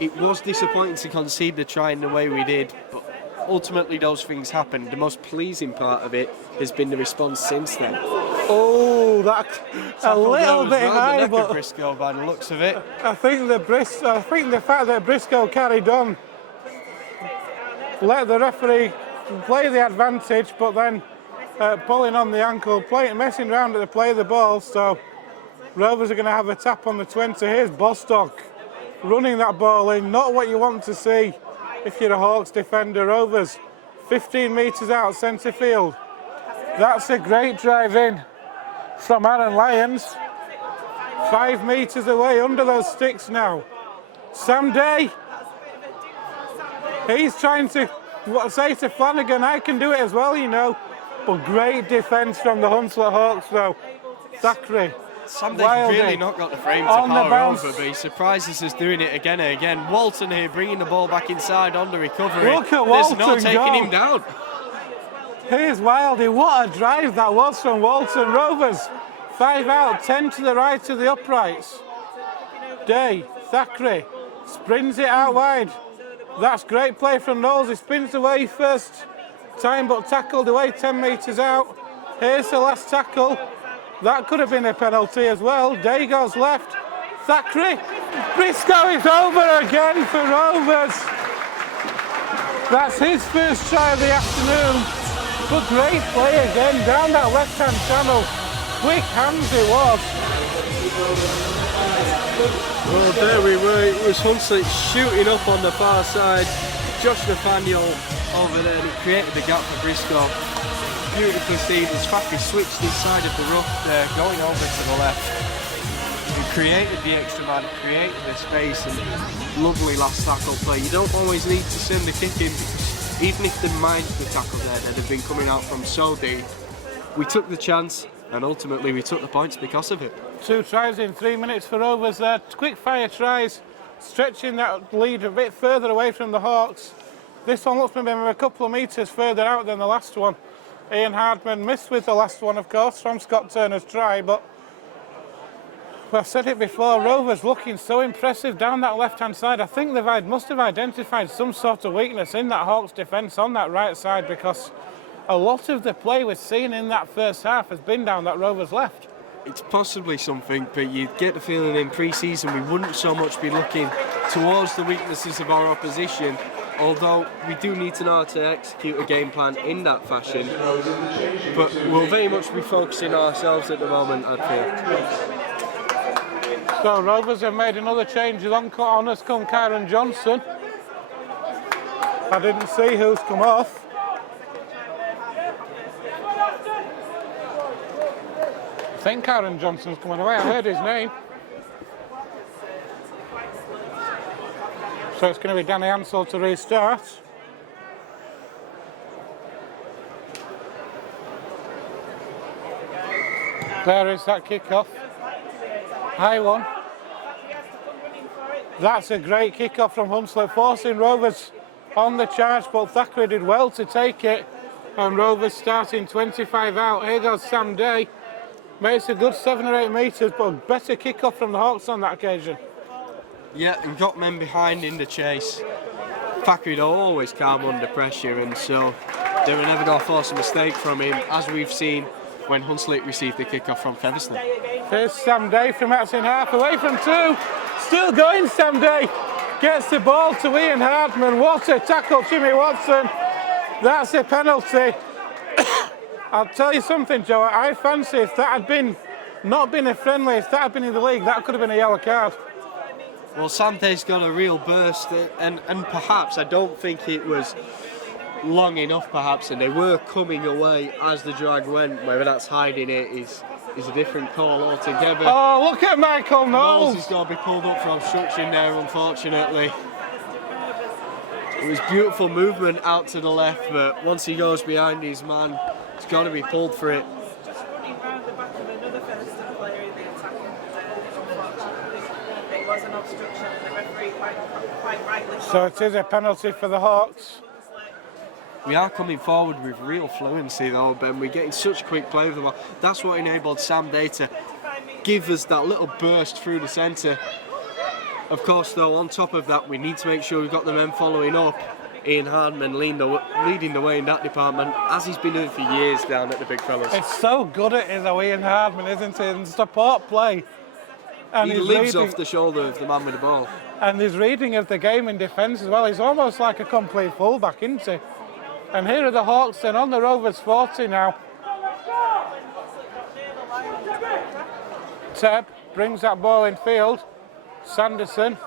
It was disappointing to concede the try in the way we did, but ultimately those things happened. The most pleasing part of it has been the response since then. Oh, that's a little bit high, but Briscoe by the looks of it. I think the fact that Briscoe carried on let the referee play the advantage, but then pulling on the ankle, messing around at the play of the ball. So Rovers are going to have a tap on the 20. Here's Bostock running that ball in, not what you want to see if you're a Hawks defender. Rovers 15 metres out centre field. That's a great drive in from Aaron Lyons. 5 metres away under those sticks now. Sam Day, he's trying to say to Flanagan, I can do it as well, you know. But great defence from the Hunslet Hawks though. Zachary. Sam Day's really not got the frame to power over, but he surprises us doing it again and again. Walton here bringing the ball back inside on the recovery. Look at Walton. There's no taking him down. Here's Wildy. What a drive that was from Walton. Rovers 5 out, 10 to the right of the uprights. Day, Thackeray sprints it out wide. That's great play from Knowles. He spins away first time, but tackled away 10 metres out. Here's the last tackle. That could have been a penalty as well. Day goes left. Thackeray. Briscoe is over again for Rovers. That's his first try of the afternoon. But great play again down that left-hand channel. Quick hands it was. Well, there we were. It was Hunslet shooting up on the far side. Josh Nathaniel over there, and it created the gap for Briscoe. Beautifully seen as Thackeray switched inside of the rough there, going over to the left. He created the extra man, created the space, and lovely last tackle play. You don't always need to send the kick in, because even if the mind the tackle there, they'd have been coming out from so deep. We took the chance, and ultimately we took the points because of it. 2 tries in 3 minutes for Rovers there. Quick fire tries, stretching that lead a bit further away from the Hawks. This one looks maybe a couple of metres further out than the last one. Ian Hardman missed with the last one, of course, from Scott Turner's try, but I've said it before, Rovers looking so impressive down that left-hand side. I think they must have identified some sort of weakness in that Hawks defence on that right side, because a lot of the play we've seen in that first half has been down that Rovers left. It's possibly something, but you get the feeling in pre-season we wouldn't so much be looking towards the weaknesses of our opposition, although we do need to know how to execute a game plan in that fashion. But we'll very much be focusing on ourselves at the moment, I feel. So Rovers have made another change. On has come Kyron Johnson. I didn't see who's come off. I think Kyron Johnson's coming away. I heard his name. So it's going to be Danny Ansell to restart. There is that kick-off. High one. That's a great kick-off from Hunslet, forcing Rovers on the charge, but Thackeray did well to take it. And Rovers starting 25 out. Here goes Sam Day. Makes a good 7 or 8 metres, but a better kick-off from the Hawks on that occasion. Yeah, and got men behind in the chase. Thackeray are always calm under pressure, and so they were never going to force a mistake from him, as we've seen when Hunslet received the kick-off from Featherstone. Here's Sam Day from outside half, away from 2. Still going, Sam Day. Gets the ball to Ian Hardman. What a tackle, Jimmy Watson. That's a penalty. I'll tell you something, Joe. I fancy if that had been not been a friendly, if that had been in the league, that could have been a yellow card. Well, Sam Day's got a real burst, and perhaps I don't think it was long enough, perhaps, and they were coming away as the drag went. Whether that's hiding it is a different call altogether. Oh, look at Michael Knowles. He's got to be pulled up for obstruction there, unfortunately. It was beautiful movement out to the left, but once he goes behind his man, he's got to be pulled for it. Just running round the back of another Featherstone player in the attacking unfortunately. It was an obstruction and the referee quite rightly. So it is a penalty for the Hawks. We are coming forward with real fluency though, Ben. We're getting such quick play with the ball. That's what enabled Sam Day to give us that little burst through the centre. Of course though, on top of that, we need to make sure we've got the men following up. Ian Hardman leading the way in that department, as he's been doing for years down at the big fellas. It's so good at it though, Ian Hardman, isn't it? And support play. And he lives off the shoulder of the man with the ball. And his reading of the game in defence as well. He's almost like a complete fullback, isn't he? And here are the Hawks then on the Rovers 40 now. Tebb brings that ball in field. Sanderson.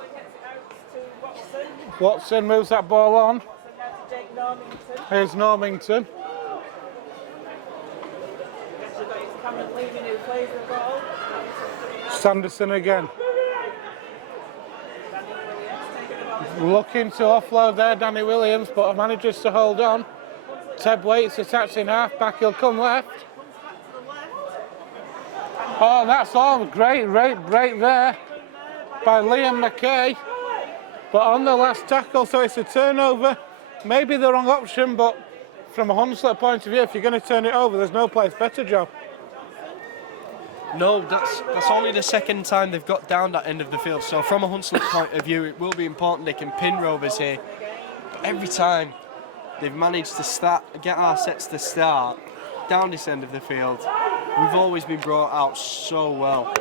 Watson moves that ball on. Here's Normington. Sanderson again. Looking to offload there, Danny Williams, but manages to hold on. Tebb waits, attaching half back, he'll come left. Oh, that's all great break there by Liam McKay. But on the last tackle, so it's a turnover. Maybe the wrong option, but from a Hunslet point of view, if you're going to turn it over, there's no place better, Joe. No, that's only the second time they've got down that end of the field. So from a Hunslet point of view, it will be important they can pin Rovers here. But every time they've managed to get our sets to start down this end of the field, we've always been brought out so well.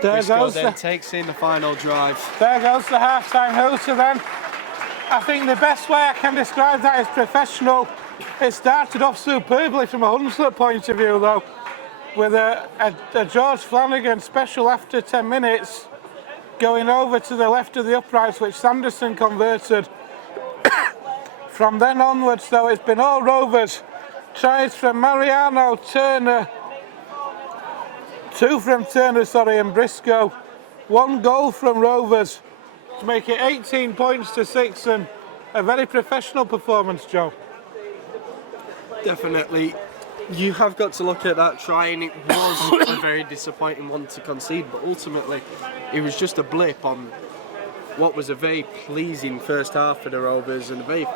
There goes then takes in the final drive. There goes the half-time hooter then. I think the best way I can describe that is professional. It started off superbly from a Hunslet point of view though, with a George Flanagan special after 10 minutes going over to the left of the uprights, which Sanderson converted. From then onwards though, it's been all Rovers. Tries from Mariano, Turner, 2 from Turner, and Briscoe. 1 goal from Rovers to make it 18 points to 6, and a very professional performance, Joe. Definitely. You have got to look at that try, and it was a very disappointing one to concede, but ultimately it was just a blip on what was a very pleasing first half for the Rovers and a very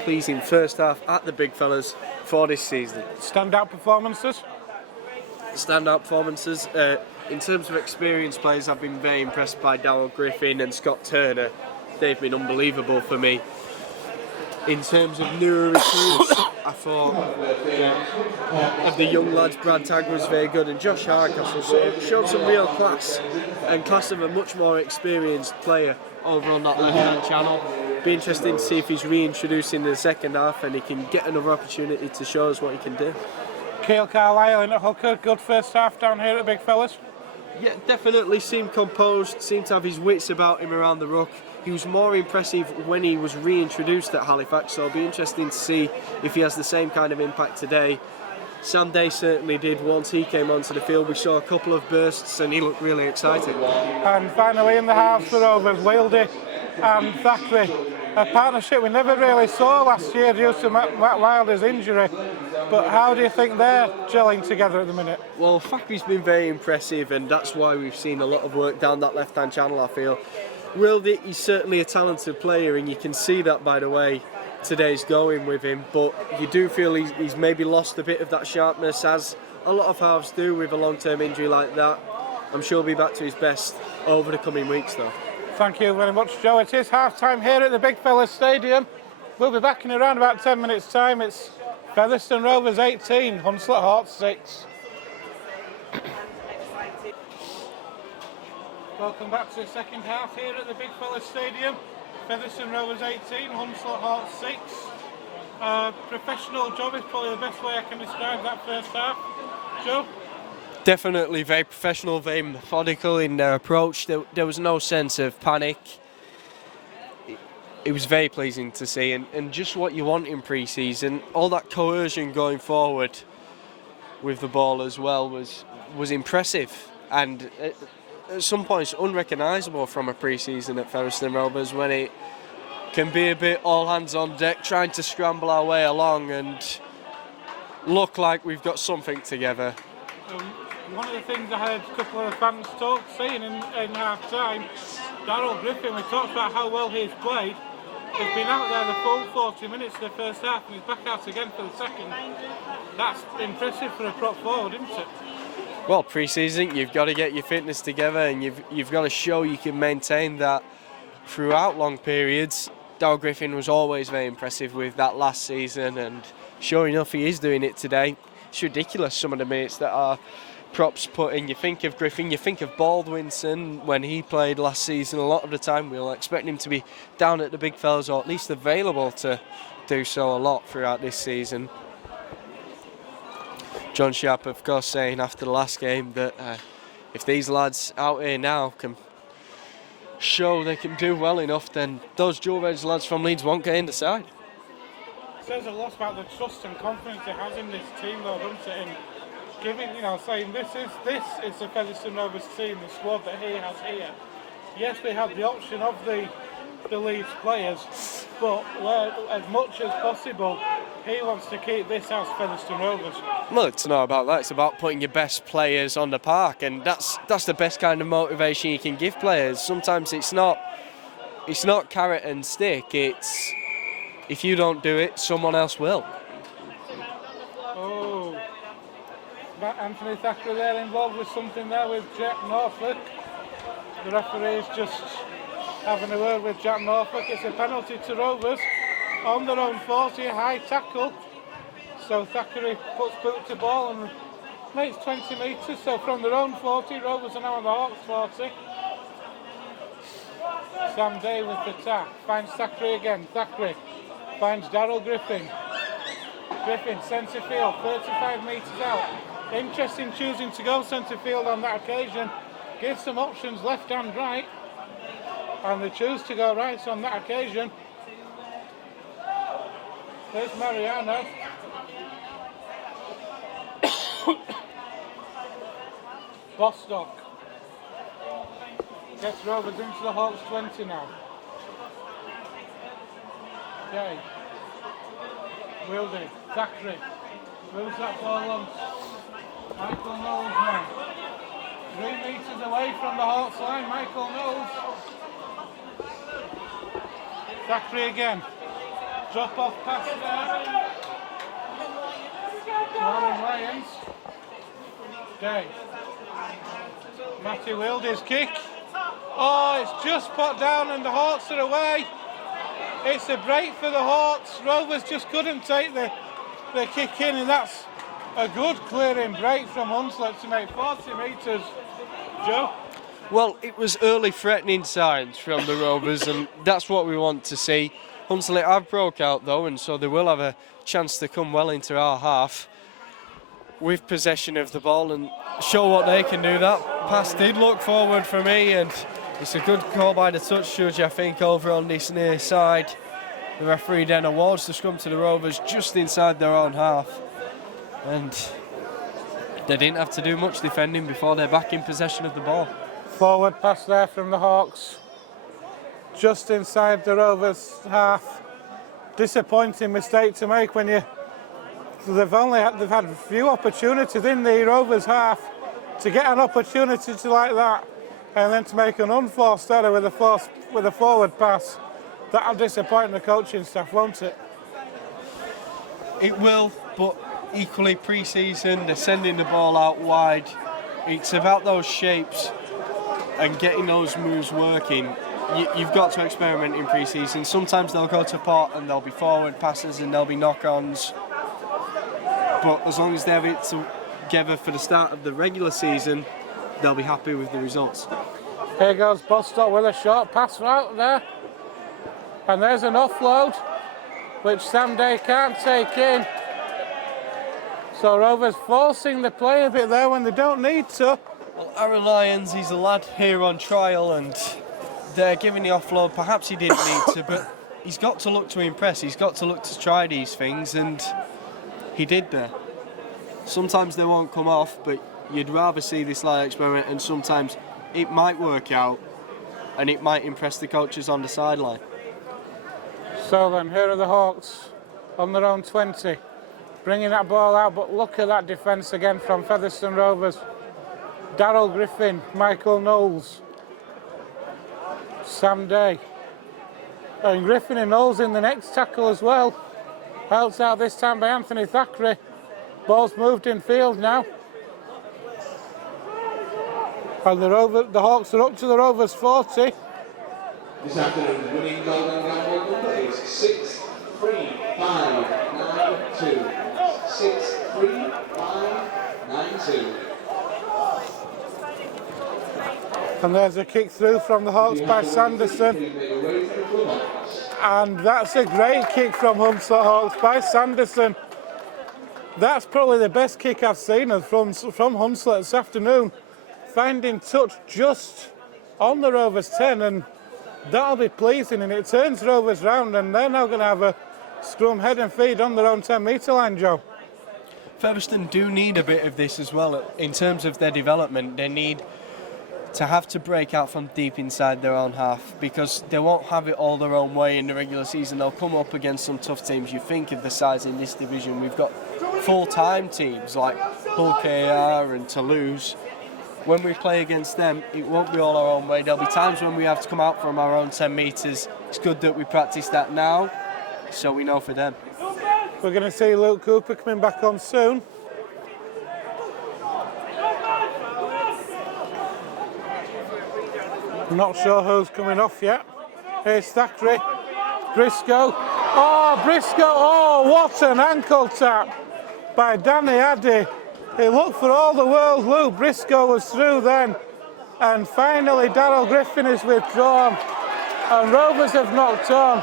pleasing first half at the big fellas for this season. Standout performances? Standout performances. In terms of experienced players, I've been very impressed by Darryl Griffin and Scott Turner. They've been unbelievable for me. In terms of newer recruits, I thought of the young lads, Brad Tagg was very good, and Josh Hardcastle showed some real class, and class of a much more experienced player over on that left-hand channel. Be interesting to see if he's reintroduced in the second half and he can get another opportunity to show us what he can do. Keil Carlisle in at hooker, good first half down here at the big fellas. Yeah, definitely seemed composed, seemed to have his wits about him around the ruck. He was more impressive when he was reintroduced at Halifax, so it'll be interesting to see if he has the same kind of impact today. Sam Day certainly did once he came onto the field. We saw a couple of bursts and he looked really excited. And finally in the halves for Rovers, Wildy and Thackeray. A partnership we never really saw last year due to Matt Wilder's injury. But how do you think they're gelling together at the minute? Well, Thackeray's been very impressive, and that's why we've seen a lot of work down that left-hand channel, I feel. Wildy, he's certainly a talented player, and you can see that by the way today's going with him, but you do feel he's maybe lost a bit of that sharpness, as a lot of halves do with a long-term injury like that. I'm sure he'll be back to his best over the coming weeks though. Thank you very much, Joe. It is half-time here at the Big Fellas Stadium. We'll be back in around about 10 minutes' time. It's Featherstone Rovers 18, Hunslet Hearts 6. Welcome back to the second half here at the Big Fellas Stadium. Featherstone Rovers 18, Hunslet Hearts 6. Professional job is probably the best way I can describe that first half. Joe? Definitely very professional, very methodical in their approach. There was no sense of panic. It was very pleasing to see, and just what you want in pre-season. All that coercion going forward with the ball as well was impressive, and at some points unrecognisable from a pre-season at Featherstone Rovers, when it can be a bit all hands on deck, trying to scramble our way along and look like we've got something together. One of the things I heard a couple of fans saying in half-time, Darryl Griffin, we talked about how well he's played. He's been out there the full 40 minutes of the first half and he's back out again for the second. That's impressive for a prop forward, isn't it? Well, pre-season, you've got to get your fitness together, and you've got to show you can maintain that throughout long periods. Darryl Griffin was always very impressive with that last season, and sure enough, he is doing it today. It's ridiculous, some of the minutes that our props put in. You think of Griffin, you think of Baldwinson when he played last season. A lot of the time we'll expect him to be down at the big fellas, or at least available to do so a lot throughout this season. John Sharp, of course, saying after the last game that if these lads out here now can show they can do well enough, then those Joe Reds lads from Leeds won't get in the side. It says a lot about the trust and confidence he has in this team, though, doesn't it? In giving, saying this is the Featherstone Rovers team, the squad that he has here. Yes, we have the option of the Leeds players, but as much as possible, he wants to keep this as Featherstone Rovers. Well, it's not about that. It's about putting your best players on the park, and that's the best kind of motivation you can give players. Sometimes it's not carrot and stick. It's if you don't do it, someone else will. Oh, Anthony Thacker there involved with something there with Jack Norfolk. The referee is just having a word with Jack Norfolk. It's a penalty to Rovers on their own 40, a high tackle. So Thackeray puts boot to ball and makes 20 metres. So from their own 40, Rovers are now on the Hawks 40. Sam Day with the tap, finds Thackeray again. Thackeray finds Darryl Griffin. Griffin, centre field, 35 metres out. Interesting choosing to go centre field on that occasion. Gives some options left and right. And they choose to go right on that occasion. There's Mariano. Bostock gets Rovers into the Hawks 20 now. Okay. Wildy, Thackeray, moves that ball on. Michael Knowles now. 3 metres away from the Hawks line, Michael Knowles. Thackeray again. Drop off pass there. Warren Lyons. Okay. Matty Wildy's kick. Oh, it's just put down and the Hawks are away. It's a break for the Hawks. Rovers just couldn't take the kick in, and that's a good clearing break from Hunslet to make 40 metres. Joe? Well, it was early threatening signs from the Rovers, and that's what we want to see. Hunslet have broke out though, and so they will have a chance to come well into our half with possession of the ball and show what they can do. That pass did look forward for me, and it's a good call by the touch judge, I think, over on this near side. The referee then awards the scrum to the Rovers just inside their own half, and they didn't have to do much defending before they're back in possession of the ball. Forward pass there from the Hawks, just inside the Rovers half. Disappointing mistake to make when they've had few opportunities in the Rovers half to get an opportunity to like that, and then to make an unforced error with a forward pass. That'll disappoint the coaching staff, won't it? It will, but equally pre-season, they're sending the ball out wide. It's about those shapes and getting those moves working. you've got to experiment in pre-season. Sometimes they'll go to pot and there'll be forward passes and there'll be knock-ons. But as long as they have it together for the start of the regular season, they'll be happy with the results. Here goes Bostock with a short pass right there. And there's an offload, which Sam Day can't take in. So Rovers forcing the play a bit there when they don't need to. Well, Aaron Lyons, he's a lad here on trial and they're giving the offload. Perhaps he didn't need to, but he's got to look to impress. He's got to look to try these things, and he did there. Sometimes they won't come off, but you'd rather see this light experiment, and sometimes it might work out and it might impress the coaches on the sideline. So then, here are the Hawks on their own 20, bringing that ball out, but look at that defence again from Featherstone Rovers. Darryl Griffin, Michael Knowles, Sam Day. And Griffin and Knowles in the next tackle as well. Helped out this time by Anthony Thackeray. Ball's moved in field now. And the Hawks are up to the Rovers 40. This afternoon's winning golden gamble number is 63592. 63592. And there's a kick through from the Hawks by Sanderson. And that's a great kick from Hunslet Hawks by Sanderson. That's probably the best kick I've seen from Hunslet this afternoon. Finding touch just on the Rovers 10, and that'll be pleasing, and it turns Rovers round, and they're now going to have a scrum head and feed on their own 10-metre line, Joe. Featherstone do need a bit of this as well. In terms of their development, they need to have to break out from deep inside their own half, because they won't have it all their own way in the regular season. They'll come up against some tough teams. You think of the size in this division, we've got full-time teams like Hull KR and Toulouse. When we play against them, it won't be all our own way. There'll be times when we have to come out from our own 10 metres. It's good that we practice that now, so we know for them. We're going to see Luke Cooper coming back on soon. I'm not sure who's coming off yet. Here's Thackeray. Briscoe. Oh, Briscoe. Oh, what an ankle tap by Danny Addy. He looked for all the world. Luke Briscoe was through then. And finally, Darryl Griffin is withdrawn. And Rovers have knocked on.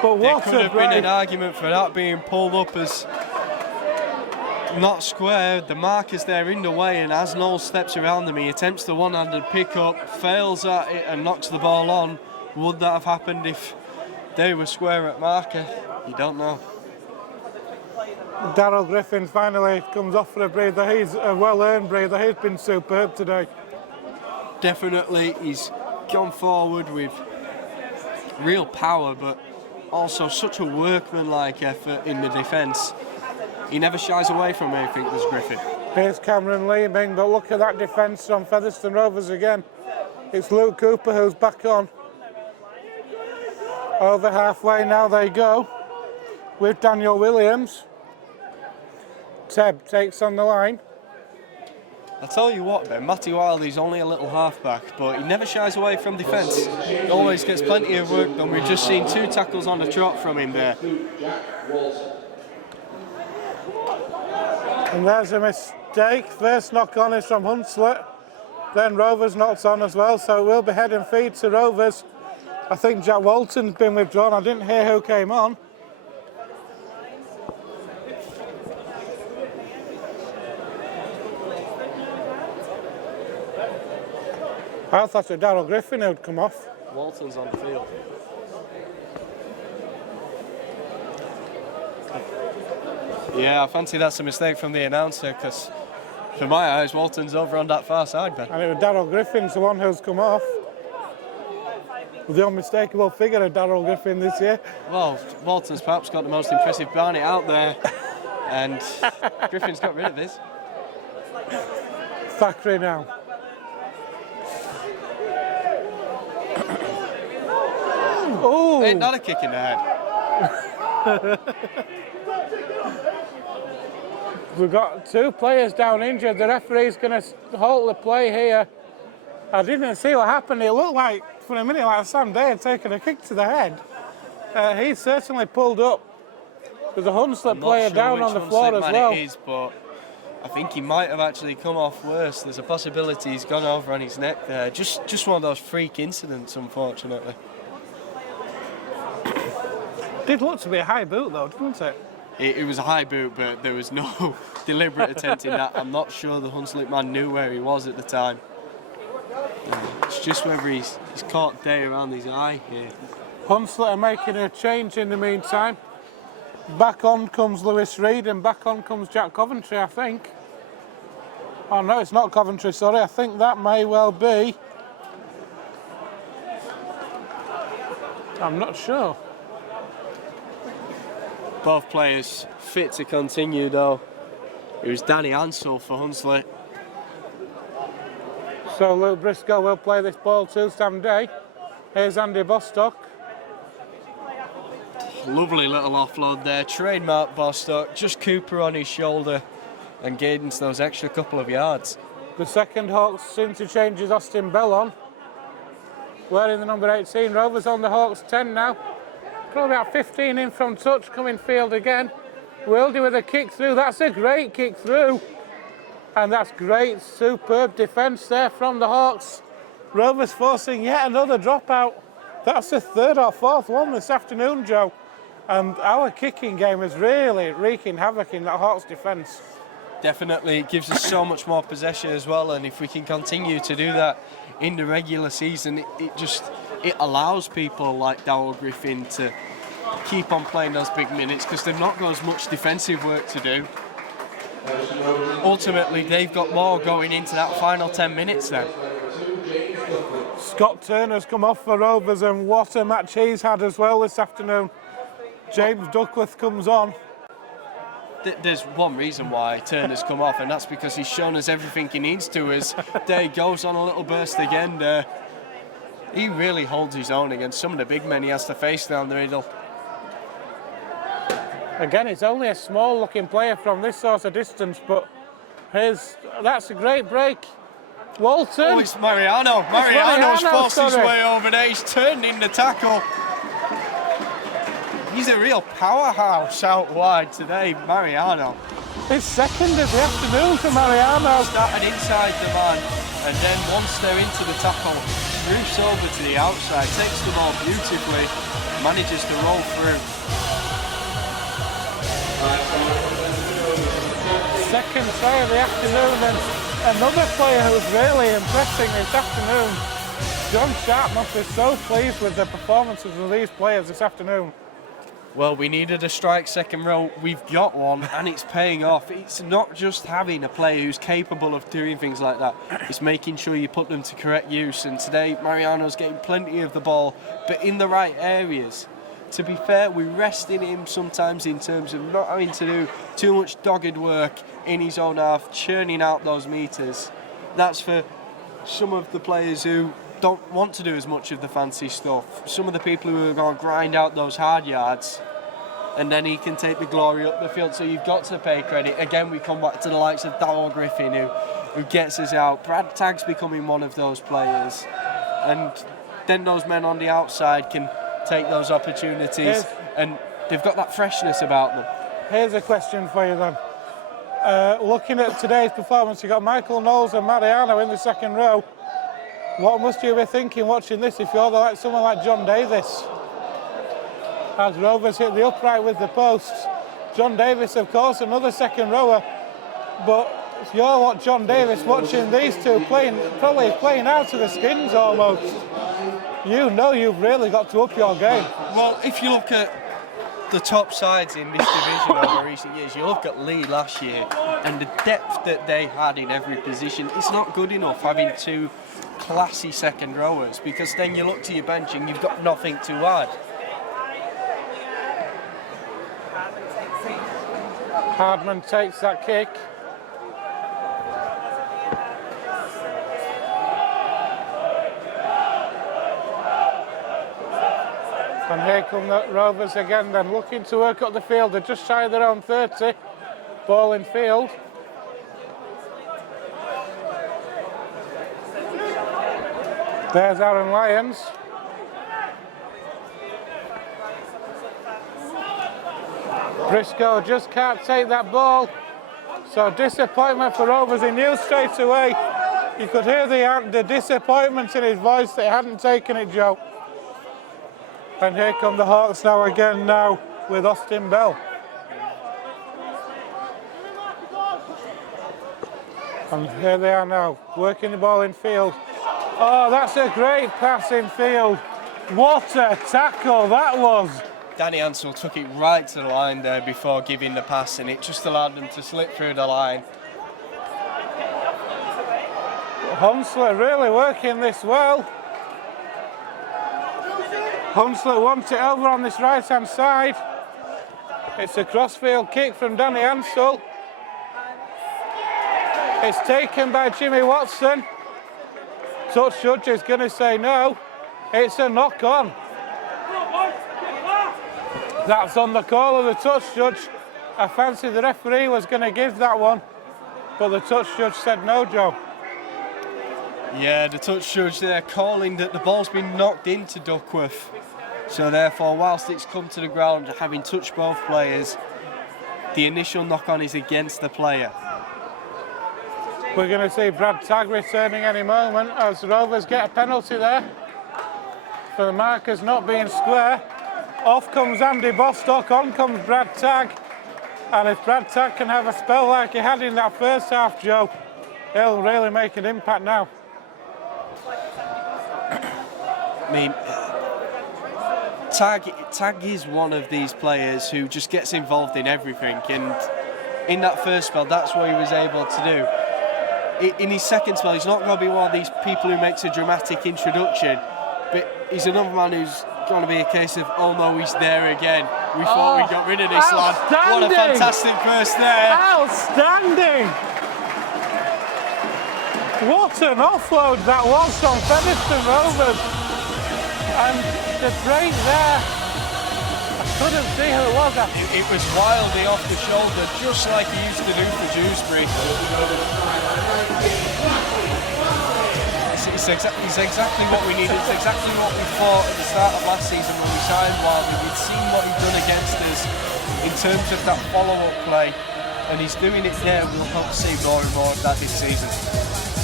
But what there could a have break. been an argument for that being pulled up as not square. The marker's there in the way, and as Knowles steps around him, he attempts the one-handed pick-up, fails at it and knocks the ball on. Would that have happened if they were square at marker? You don't know. Darryl Griffin finally comes off for a breather. He's a well-earned breather. He's been superb today. Definitely, he's gone forward with real power, but also such a workmanlike effort in the defence. He never shies away from anything, this Griffin. Here's Cameron Leeming, but look at that defence from Featherstone Rovers again. It's Luke Cooper who's back on. Over halfway now they go with Daniel Williams. Tebb takes on the line. I'll tell you what, Ben, Matty Wiley's only a little halfback, but he never shies away from defence. He always gets plenty of work done. We've just seen 2 tackles on the trot from him there. And there's a mistake. First knock on is from Hunslet. Then Rovers knocks on as well, so it will be head and feed to Rovers. I think Jack Walton's been withdrawn. I didn't hear who came on. I thought it was Darryl Griffin who'd come off. Walton's on the field. Yeah, I fancy that's a mistake from the announcer, because for my eyes, Walton's over on that far side, Ben. And it was Darryl Griffin's the one who's come off. The unmistakable figure of Darryl Griffin this year. Well, Walton's perhaps got the most impressive Barney out there, and Griffin's got rid of his. Thackeray now. Oh! Ain't that a kick in the head? We've got 2 players down injured. The referee's going to halt the play here. I didn't see what happened. It looked like, for a minute, like Sam Day had taken a kick to the head. He certainly pulled up. There's a Hunslet player down on the floor as well. It is, but I think he might have actually come off worse. There's a possibility he's gone over on his neck there. Just one of those freak incidents, unfortunately. Did look to be a high boot though, didn't it? It was a high boot, but there was no deliberate attempt in that. I'm not sure the Hunslet man knew where he was at the time. It's just whether he's caught Day around his eye here. Hunslet are making a change in the meantime. Back on comes Lewis Reed and back on comes Jack Coventry, I think. Oh no, it's not Coventry, sorry. I think that may well be. I'm not sure. Both players fit to continue though. It was Danny Ansell for Hunslet. So Luke Briscoe will play this ball to Sam Day. Here's Andy Bostock. Lovely little offload there. Trademark Bostock. Just Cooper on his shoulder and gains those extra couple of yards. The second Hawks interchange is Austin Bell on. Wearing the number 18. Rovers on the Hawks 10 now. Probably about 15 in from touch, coming field again. Wildy with a kick through. That's a great kick through. And that's great, superb defence there from the Hawks. Rovers forcing yet another dropout. That's the third or fourth one this afternoon, Joe. And our kicking game is really wreaking havoc in that Hawks defence. Definitely, it gives us so much more possession as well, and if we can continue to do that in the regular season, it allows people like Darrell Griffin to keep on playing those big minutes because they've not got as much defensive work to do. Ultimately, they've got more going into that final 10 minutes then. Scott Turner's come off for Rovers, and what a match he's had as well this afternoon. James Duckworth comes on. There's one reason why Turner's come off, and that's because he's shown us everything he needs to as Day goes on a little burst again. He really holds his own against some of the big men he has to face down the middle. Again, it's only a small-looking player from this sort of distance, but that's a great break. Walton. Oh, it's Mariano. Mariano's forced his way over there. He's turned in the tackle. He's a real powerhouse out wide today, Mariano. His second of the afternoon for Mariano. Started inside the man, and then once they're into the tackle, roofs over to the outside, takes the ball beautifully, manages to roll through. Second try of the afternoon, and another player who's really impressing this afternoon. John Sharp must be so pleased with the performances of these players this afternoon. Well, we needed a strike second row. We've got one, and it's paying off. It's not just having a player who's capable of doing things like that. It's making sure you put them to correct use. And today, Mariano's getting plenty of the ball, but in the right areas. To be fair, we're resting him sometimes in terms of not having to do too much dogged work in his own half, churning out those meters. That's for some of the players who don't want to do as much of the fancy stuff. Some of the people who are going to grind out those hard yards, and then he can take the glory up the field. So you've got to pay credit. Again, we come back to the likes of Darrell Griffin, who gets us out. Brad Tagg's becoming one of those players, and then those men on the outside can take those opportunities, and they've got that freshness about them. Here's a question for you then. Looking at today's performance, you've got Michael Knowles and Mariano in the second row. What must you be thinking watching this if you're like someone like John Davis? As Rovers hit the upright with the posts. John Davis, of course, another second rower. But if you're what John Davis watching these two probably playing out of the skins almost, you know you've really got to up your game. Well, if you look at the top sides in this division over recent years, you look at Lee last year, and the depth that they had in every position, it's not good enough having two classy second rowers, because then you look to your bench and you've got nothing to add. Hardman takes that kick. And here come the Rovers again then, looking to work up the field. They're just shy of their own 30. Ball in field. There's Aaron Lyons. Briscoe just can't take that ball. So disappointment for Rovers. He knew straight away. You could hear the disappointment in his voice that he hadn't taken it, Joe. And here come the Hawks now again now with Austin Bell. And here they are now, working the ball in field. Oh, that's a great pass in field. What a tackle that was. Danny Ansell took it right to the line there before giving the pass, and it just allowed them to slip through the line. Hunslet really working this well. Hunslet wants it over on this right-hand side. It's a crossfield kick from Danny Ansell. It's taken by Jimmy Watson. Touch judge is going to say no. It's a knock-on. That's on the call of the touch judge. I fancy the referee was going to give that one, but the touch judge said no, Joe. Yeah, the touch judge there calling that the ball's been knocked into Duckworth. So therefore, whilst it's come to the ground, having touched both players, the initial knock-on is against the player. We're going to see Brad Tagg returning any moment as Rovers get a penalty there for the markers not being square. Off comes Andy Bostock, on comes Brad Tagg. And if Brad Tagg can have a spell like he had in that first half, Joe, he'll really make an impact now. I mean, Tagg is one of these players who just gets involved in everything, and in that first spell, that's what he was able to do. In his second spell, he's not going to be one of these people who makes a dramatic introduction, but he's another man who's going to be a case of, oh no, he's there again. We thought we got rid of this lad. What a fantastic burst there. Outstanding! What an offload that was from Featherstone Rovers. And the break there, I couldn't see who it was. It was wildly off the shoulder, just like he used to do for Dewsbury. It's exactly what we needed. It's exactly what we thought at the start of last season when we signed Wilder. We'd seen what he'd done against us in terms of that follow-up play, and he's doing it there. We'll hope to see more and more of that this season.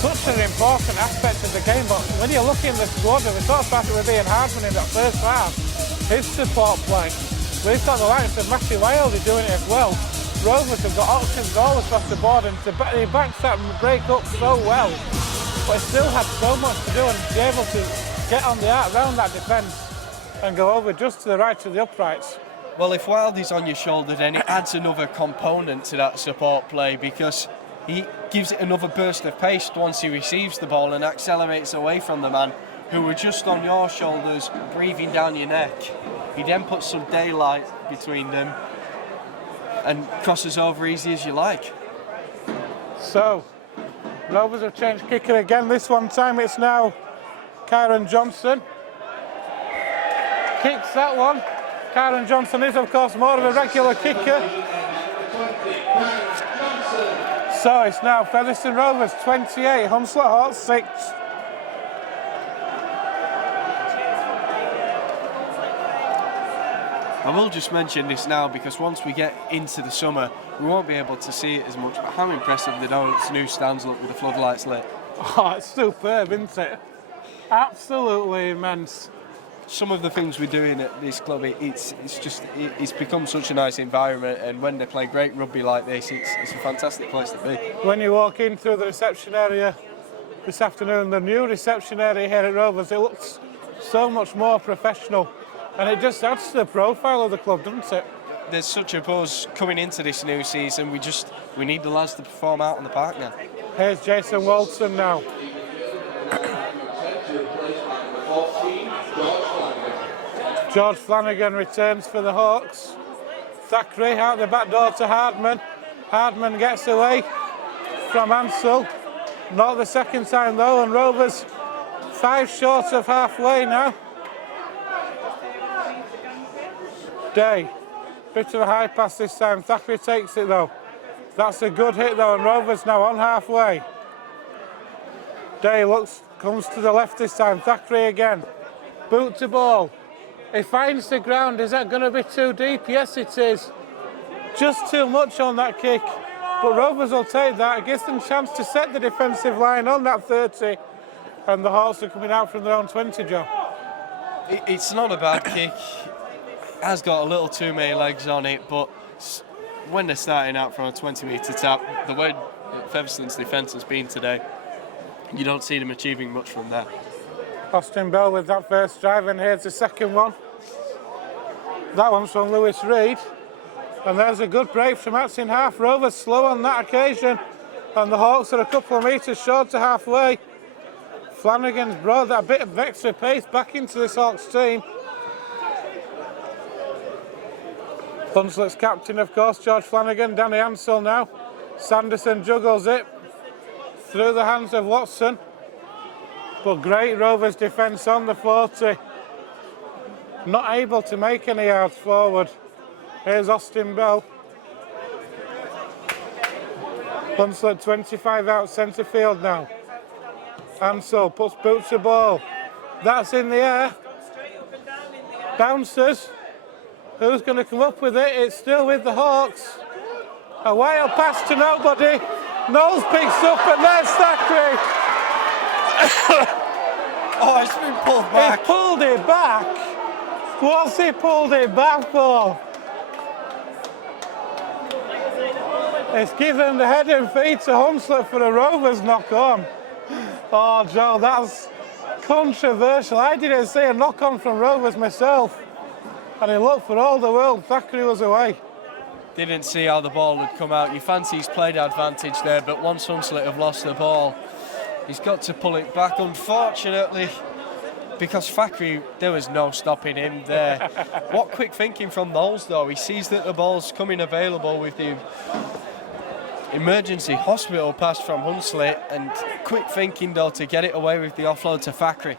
Such an important aspect of the game, but when you look in the squad, and we talked about it with Ian Hardman in that first half, his support play. We've got the likes of Matthew Wilder doing it as well. Rovers have got options all across the board, and he backs that break up so well. But he still had so much to do and be able to get on the arc around that defence and go over just to the right of the uprights. Well, if Wildy's on your shoulder, then it adds another component to that support play, because he gives it another burst of pace once he receives the ball and accelerates away from the man who were just on your shoulders, breathing down your neck. He then puts some daylight between them and crosses over easy as you like. So, Rovers have changed kicker again. This one time it's now Kyron Johnson. Kicks that one. Kyron Johnson is, of course, more of a regular kicker. So it's now Featherstone Rovers 28, Hunslet Hawks 6. I will just mention this now because once we get into the summer, we won't be able to see it as much, but how impressive the new stands look with the floodlights lit. Oh, it's superb, isn't it? Absolutely immense. Some of the things we're doing at this club, it's become such a nice environment, and when they play great rugby like this, it's a fantastic place to be. When you walk in through the reception area this afternoon, the new reception area here at Rovers, it looks so much more professional, and it just adds to the profile of the club, doesn't it? There's such a buzz coming into this new season. We need the lads to perform out on the park now. Here's Jason Walton now. George Flanagan returns for the Hawks. Thackeray out the back door to Hardman. Hardman gets away from Ansell. Not the second time though, and Rovers 5 short of halfway now. Day. Bit of a high pass this time. Thackeray takes it though. That's a good hit though, and Rovers now on halfway. Day looks Comes to the left this time. Thackeray again. Boot to ball. He finds the ground. Is that going to be too deep? Yes, it is. Just too much on that kick. But Rovers will take that. It gives them a chance to set the defensive line on that 30. And the Hawks are coming out from their own 20, Joe. It's not a bad kick. Has got a little too many legs on it, but when they're starting out from a 20-metre tap, the way Featherstone's defence has been today, you don't see them achieving much from there. Austin Bell with that first drive, and here's the second one. That one's from Lewis Reed. And there's a good break from Atson half. Rovers slow on that occasion. And the Hawks are a couple of metres short to halfway. Flanagan's brought that bit of extra pace back into this Hawks team. Hunslet's captain, of course, George Flanagan. Danny Ansell now. Sanderson juggles it through the hands of Watson. But great Rovers defence on the 40. Not able to make any yards forward. Here's Austin Bell. Hunslet 25 out centre field now. Ansell puts boot to ball. That's in the air. Bounces. Who's going to come up with it? It's still with the Hawks. A wild pass to nobody. Knowles picks up, and there's Thackeray. Oh, it's been pulled back. He pulled it back. What's he pulled it back for? It's given the head and feet to Hunslet for a Rovers knock on. Oh, Joe, that's controversial. I didn't see a knock on from Rovers myself. And it looked for all the world, Thackeray was away. Didn't see how the ball would come out. You fancy he's played advantage there, but once Hunslet have lost the ball, he's got to pull it back. Unfortunately, because Thackeray, there was no stopping him there. What quick thinking from Knowles, though. He sees that the ball's coming available with the emergency hospital pass from Hunslet, and quick thinking, though, to get it away with the offload to Thackeray.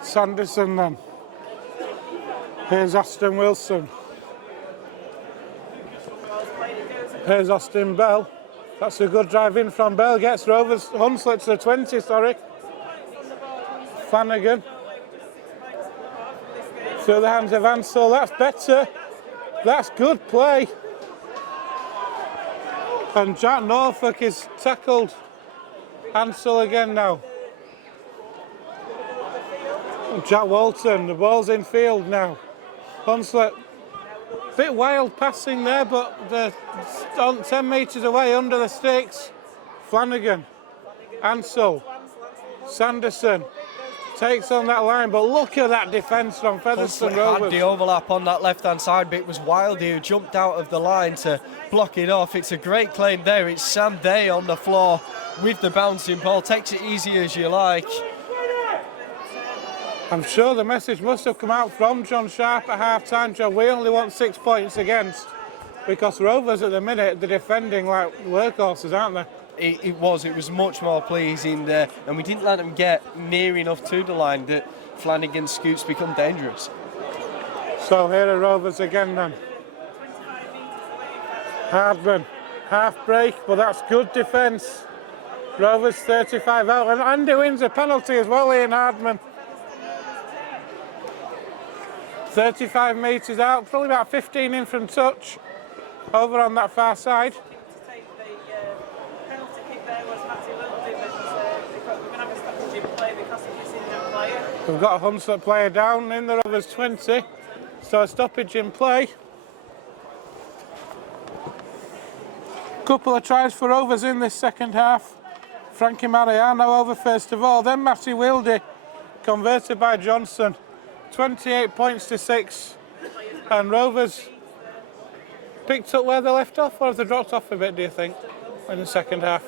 Sanderson then. Here's Aston Wilson. Here's Austin Bell. That's a good drive in from Bell. Gets Rovers, Hunslet to the 20, sorry. Flanagan. Through the hands of Ansell. That's better. That's good play. And Jack Norfolk is tackled. Ansell again now. Jack Walton, the ball's in field now. Hunslet, bit wild passing there, but they're 10 metres away under the sticks. Flanagan, Ansell, Sanderson takes on that line, but look at that defence from Featherstone Rovers. Had the overlap on that left-hand side, but it was Wildy who jumped out of the line to block it off. It's a great claim there. It's Sam Day on the floor with the bouncing ball. Takes it easy as you like. I'm sure the message must have come out from John Sharp at half-time, Joe. We only want 6 points against, because Rovers at the minute, they're defending like workhorses, aren't they? It was much more pleasing there, and we didn't let them get near enough to the line that Flanagan's scoops become dangerous. So here are Rovers again then. Hardman, half break, but that's good defence. Rovers 35 out, and Andy wins a penalty as well, Ian Hardman. 35 metres out, probably about 15 in from touch, over on that far side. We've got a Hunslet player down in the Rovers 20, so a stoppage in play. Couple of tries for Rovers in this second half. Frankie Mariano over first of all, then Matty Wildy, converted by Johnson. 28 points to 6, and Rovers picked up where they left off, or have they dropped off a bit, do you think, in the second half?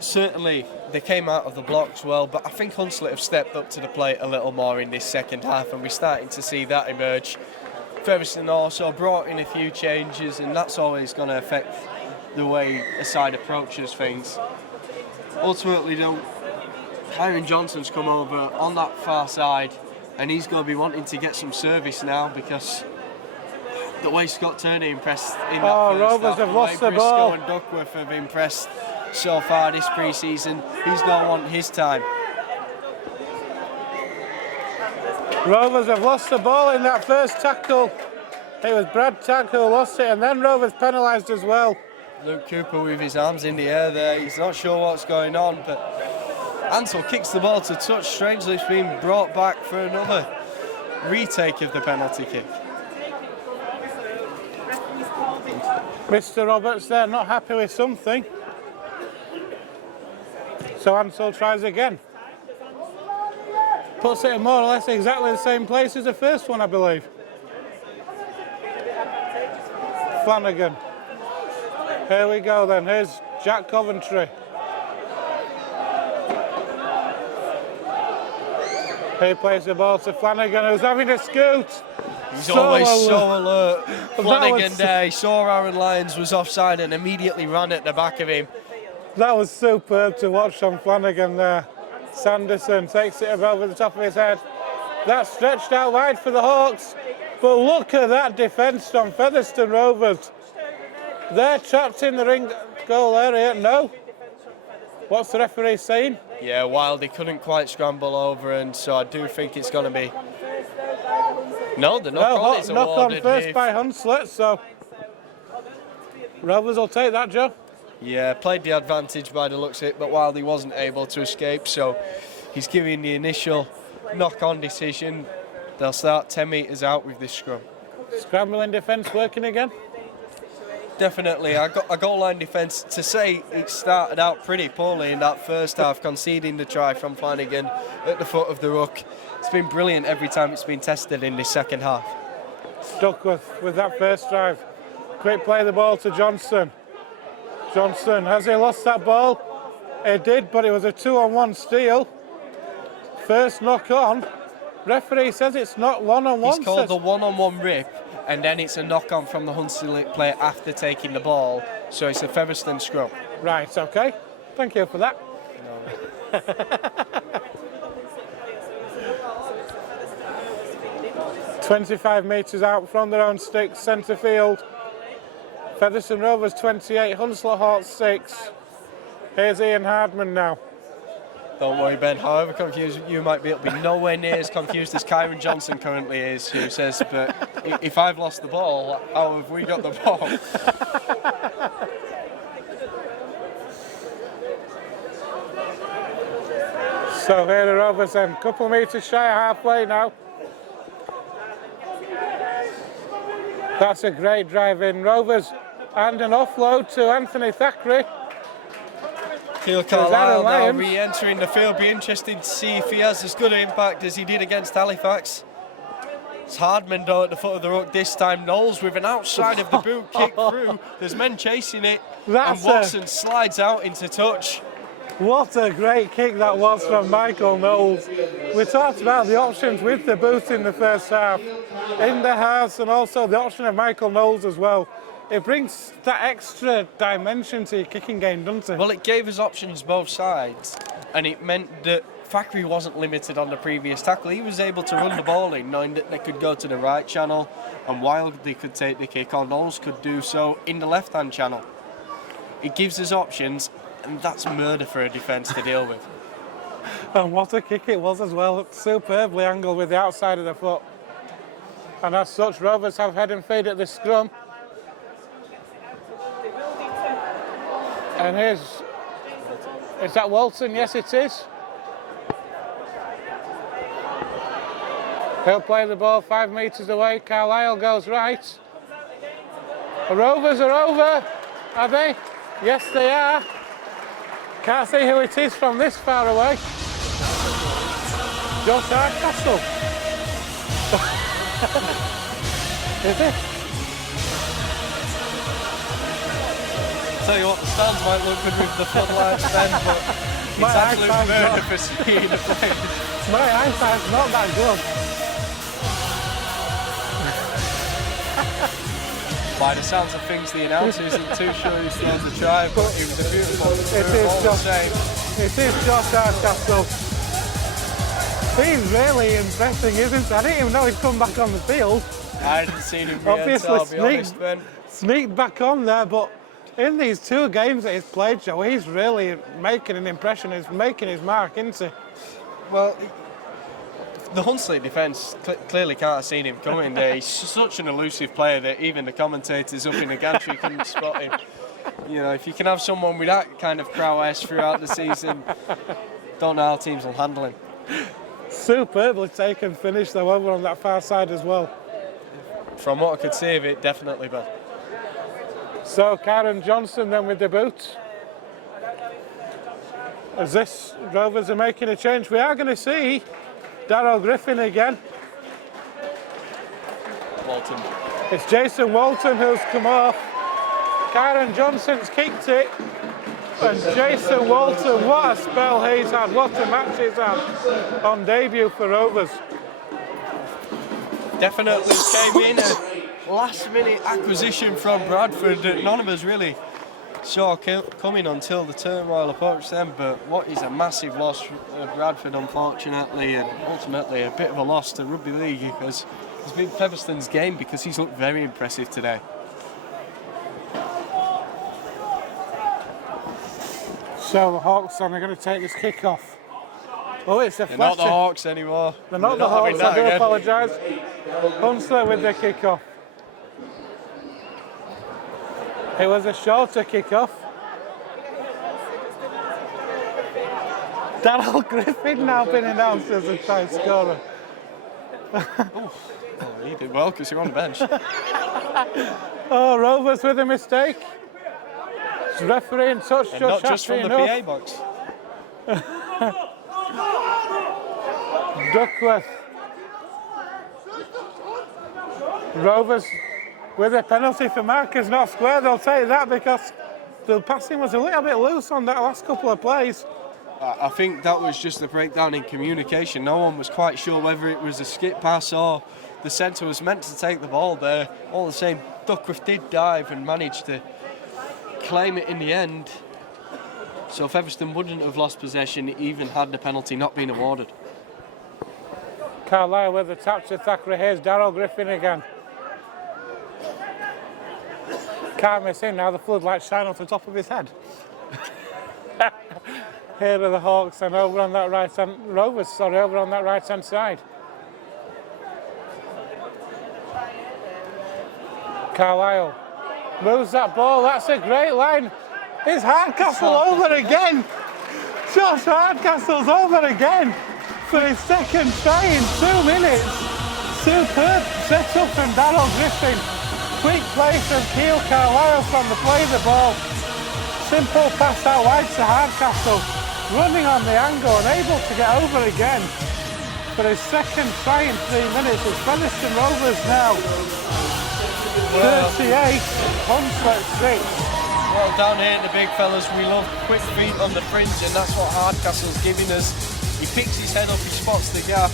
Certainly they came out of the blocks well, but I think Hunslet have stepped up to the plate a little more in this second half, and we're starting to see that emerge. Featherstone also brought in a few changes, and that's always going to affect the way a side approaches things. Ultimately, though, Kyron Johnson's come over on that far side, and he's going to be wanting to get some service now, because the way Scott Turney impressed in that first Rovers half, have the lost way the Briscoe ball. and Duckworth have impressed so far this pre-season, he's going to want his time. Rovers have lost the ball in that first tackle. It was Brad Tagg who lost it, and then Rovers penalised as well. Luke Cooper with his arms in the air there. He's not sure what's going on, but Ansel kicks the ball to touch. Strangely, it's been brought back for another retake of the penalty kick. Mr. Roberts there not happy with something. So Ansel tries again. Puts it in more or less exactly the same place as the first one, I believe. Flanagan. Here we go then. Here's Jack Coventry. He plays the ball to Flanagan, who's having a scoot. He's always so alert. Flanagan there, he saw Aaron Lyons was offside and immediately ran at the back of him. That was superb to watch on Flanagan there. Sanderson takes it over the top of his head. That's stretched out wide for the Hawks. But look at that defence from Featherstone Rovers. They're trapped in the ring goal area. No. What's the referee saying? Yeah, Wildy couldn't quite scramble over, and so I do think it's going to be... No, the knock-on is awarded. Knock-on first by Hunslet, so... Rovers will take that, Joe. Yeah, played the advantage by the looks of it, but Wildy wasn't able to escape, so he's giving the initial knock-on decision. They'll start 10 metres out with this scrum. Scrambling defence working again? Definitely. A goal line defence, to say it started out pretty poorly in that first half, conceding the try from Flanagan at the foot of the ruck. It's been brilliant every time it's been tested in this second half. Stuck with that first drive. Quick play the ball to Johnson. Johnson, has he lost that ball? He did, but it was a 2-on-1 steal. First knock on. Referee says it's not one-on-one. He's called the one-on-one rip, and then it's a knock-on from the Hunslet player after taking the ball, so it's a Featherstone scrum. Right, okay. Thank you for that. No. 25 metres out from their own sticks, centre field. Featherstone Rovers 28, Hunslet Hawks 6. Here's Ian Hardman now. Don't worry, Ben. However confused you might be, it'll be nowhere near as confused as Kyron Johnson currently is, who says, but if I've lost the ball, how have we got the ball? So here the Rovers then, a couple of metres shy of halfway now. That's a great drive in. Rovers and an offload to Anthony Thackeray. Keil Carlisle now re-entering the field. Be interesting to see if he has as good an impact as he did against Halifax. It's Hardman though at the foot of the ruck this time. Knowles with an outside of the boot kick through. There's men chasing it, and Watson slides out into touch. What a great kick that was from Michael Knowles. We talked about the options with the boot in the first half, in the house, and also the option of Michael Knowles as well. It brings that extra dimension to your kicking game, doesn't it? Well, it gave us options both sides, and it meant that Thackeray wasn't limited on the previous tackle. He was able to run the ball in, knowing that they could go to the right channel, and Wildy could take the kick, or Knowles could do so in the left-hand channel. It gives us options, and that's murder for a defence to deal with. And what a kick it was as well, superbly angled with the outside of the foot. And as such, Rovers have head and feed at the scrum. And is that Walton? Yes, it is. He'll play the ball 5 metres away. Carlisle goes right. The Rovers are over, are they? Yes, they are. Can't see who it is from this far away. Josh Hardcastle. Is it? Tell you what, the stands might look good with the floodlights then, but it's absolute murder for seeing the players. My eyesight's not that good. By the sounds of things, the announcer isn't too sure he scored the try, but it was a beautiful move all the same. It is Josh Hardcastle. He's really impressing, isn't he? I didn't even know he'd come back on the field. I hadn't seen him yet, I'll be honest, Ben. Sneaked back on there, but in these 2 games that he's played, Joe, he's really making an impression. He's making his mark, isn't he? Well, The Hunslet defence clearly can't have seen him coming there. He's such an elusive player that even the commentators up in the gantry couldn't spot him. You know, if you can have someone with that kind of prowess throughout the season, don't know how teams will handle him. Superbly taken finish though over on that far side as well. From what I could see of it, definitely, Ben. So Karen Johnson then with the boot. As this Rovers are making a change, we are going to see Darryl Griffin again. Walton. It's Jason Walton who's come off. Karen Johnson's kicked it. And Jason Walton, what a spell he's had, what a match he's had on debut for Rovers. Definitely came in a last-minute acquisition from Bradford that none of us really saw coming until the turmoil approached them, but what is a massive loss for Bradford, unfortunately, and ultimately a bit of a loss to Rugby League, because it's been Featherstone's game, because he's looked very impressive today. So the Hawks are going to take this kick off. Oh, it's a They're not the Hawks anymore. They're not the Hawks, I do apologise. Hunslet with the kick off. It was a shorter kick-off. Darryl Griffin now been announced as a try scorer. Oh, he did well because you're on the bench. Oh, Rovers with a mistake. It's referee in touch. And not just from the PA box. Duckworth. Rovers with a penalty for markers not square. They'll take that because the passing was a little bit loose on that last couple of plays. I think that was just a breakdown in communication. No one was quite sure whether it was a skip pass or the centre was meant to take the ball there. All the same, Duckworth did dive and managed to claim it in the end. So Featherstone wouldn't have lost possession even had the penalty not been awarded. Carlisle with the tap to Thackeray Hayes. Darryl Griffin again. Can't miss him now. The floodlights shine off the top of his head. Here are the Hawks and over on that right hand, Rovers, sorry, over on that right hand side. Carlisle moves that ball. That's a great line. It's Hardcastle over again. Josh Hardcastle's over again for his second try in 2 minutes. Superb set up from Darryl Griffin. Quick play from Keele Carlisle from the play of the ball. Simple pass out wide to Hardcastle. Running on the angle and able to get over again for his second try in 3 minutes. It's Featherstone Rovers now. 38, Hunslet 6. Well, down here, the big fellas, we love quick feet on the fringe, and that's what Hardcastle's giving us. He picks his head up, he spots the gap,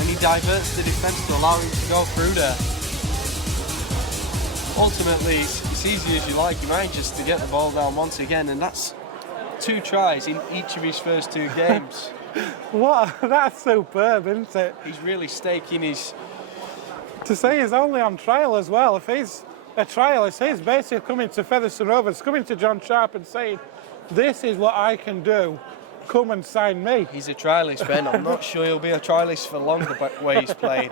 and he diverts the defence to allow him to go through there. Ultimately, it's easy as you like. He manages to get the ball down once again, and that's 2 tries in each of his first 2 games. What? That's superb, isn't it? He's really staking his... To say he's only on trial as well. If he's a trialist, he's basically coming to Featherstone Rovers, coming to John Sharp and saying, this is what I can do. Come and sign me. He's a trialist, Ben. I'm not sure he'll be a trialist for long the way he's playing.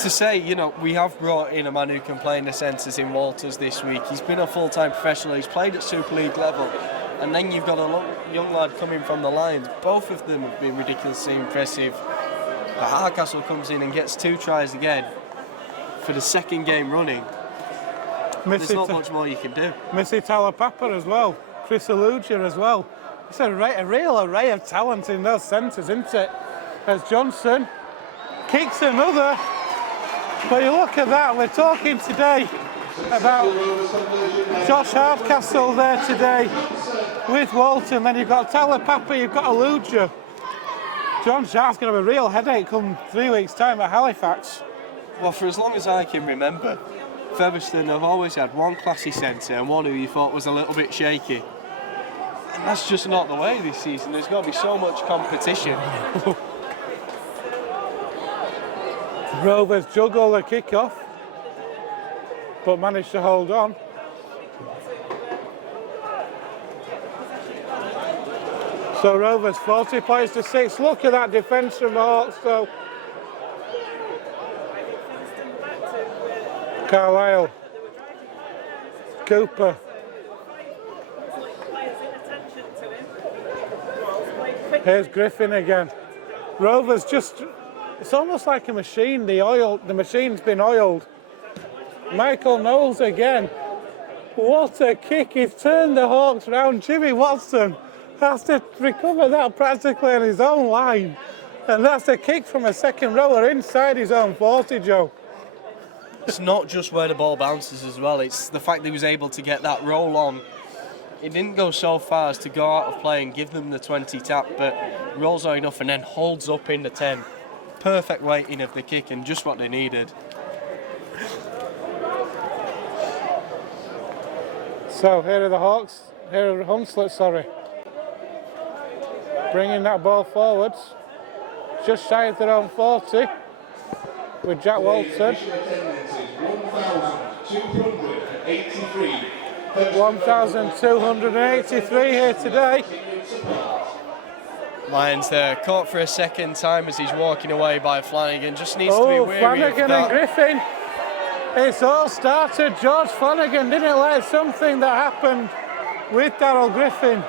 To say, you know, we have brought in a man who can play in the centres in Walters this week. He's been a full-time professional. He's played at Super League level. And then you've got a young lad coming from the Lions. Both of them have been ridiculously impressive. But Hardcastle comes in and gets 2 tries again for the second game running. There's not much more you can do. Missy Talapapa as well. Chris Aluja as well. It's a real array of talent in those centres, isn't it? As Johnson kicks another. But you look at that, we're talking today about Josh Hardcastle there today with Walton. Then you've got Talapapa, you've got Aluja. John Sharp's going to have a real headache come 3 weeks' time at Halifax. Well, for as long as I can remember, Featherstone have always had one classy centre and one who you thought was a little bit shaky. And that's just not the way this season. There's got to be so much competition. Rovers juggle the kick-off, but manage to hold on. So Rovers 40 points to 6. Look at that defence from the Hawks though. Carlisle, Cooper. Here's Griffin again. Rovers just, it's almost like a machine. The machine's been oiled. Michael Knowles again. What a kick, he's turned the Hawks round. Jimmy Watson has to recover that practically on his own line. And that's a kick from a second rower inside his own 40, Joe. It's not just where the ball bounces as well, it's the fact that he was able to get that roll on. It didn't go so far as to go out of play and give them the 20 tap, but rolls on enough and then holds up in the 10. Perfect weighting of the kick and just what they needed. So here are the Hawks, here are Hunslet, sorry. Bringing that ball forwards, just shy of their own 40, with Jack Walton. 1,283 here today. Lions there, caught for a second time as he's walking away by Flanagan. Just needs to be wary Flanagan of that. and Griffin. It's all started. George Flanagan didn't like something that happened with Darryl Griffin.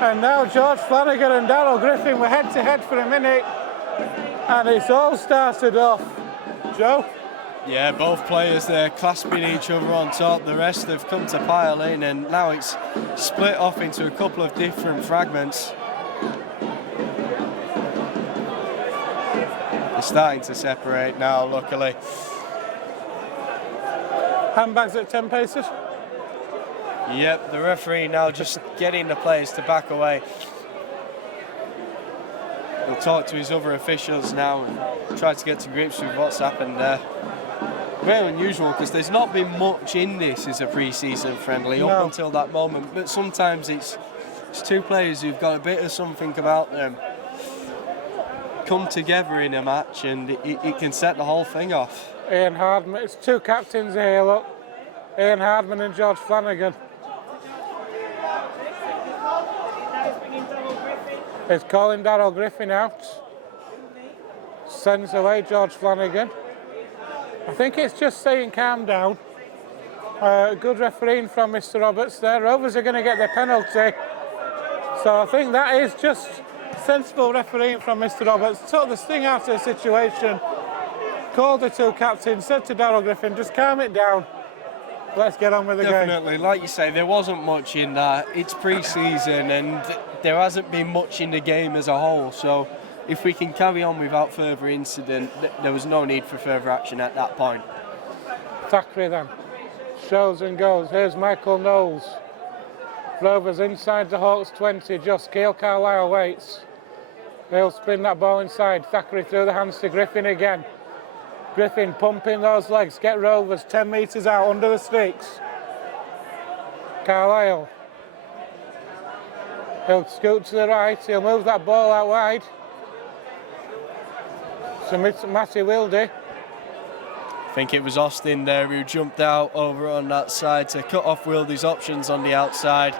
And now George Flanagan and Darryl Griffin were head to head for a minute. And it's all started off. Joe? Yeah, both players there clasping each other on top. The rest have come to pile in, and now it's split off into a couple of different fragments. They're starting to separate now, luckily. Handbags at 10 paces? Yep, the referee now just getting the players to back away. He'll talk to his other officials now and try to get to grips with what's happened there. Very unusual because there's not been much in this as a pre-season friendly up until that moment, but sometimes it's two players who've got a bit of something about them come together in a match and it can set the whole thing off. Ian Hardman, it's two captains here, look. Ian Hardman and George Flanagan. It's calling Darryl Griffin out. Sends away George Flanagan. I think it's just saying calm down. Good refereeing from Mr. Roberts there. Rovers are going to get their penalty. So I think that is just sensible refereeing from Mr. Roberts. Took the sting out of the situation. Called the two captains, said to Darryl Griffin, just calm it down. Let's get on with the game. Definitely, like you say, there wasn't much in that. It's pre-season and there hasn't been much in the game as a whole. So if we can carry on without further incident, there was no need for further action at that point. Thackeray then. Shows and goes. Here's Michael Knowles. Rovers inside the Hawks 20. Just Keel Carlisle waits. He'll spin that ball inside. Thackeray through the hands to Griffin again. Griffin pumping those legs. Get Rovers 10 metres out under the sticks. Carlisle. He'll scoot to the right. He'll move that ball out wide. So Matty Wildy. I think it was Austin there who jumped out over on that side to cut off Wildy's options on the outside.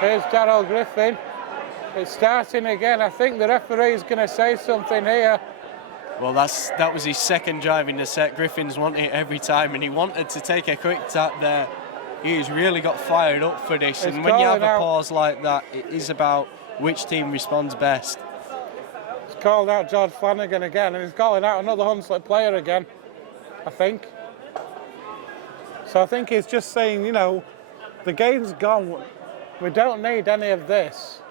Here's Darryl Griffin. It's starting again. I think the referee's going to say something here. Well, that was his second drive in the set. Griffin's wanted it every time, and he wanted to take a quick tap there. He's really got fired up for this. And when you have a pause like that, it is about which team responds best. He's called out George Flanagan again, and he's calling out another Hunslet player again, I think. So I think he's just saying, you know, the game's gone. We don't need any of this.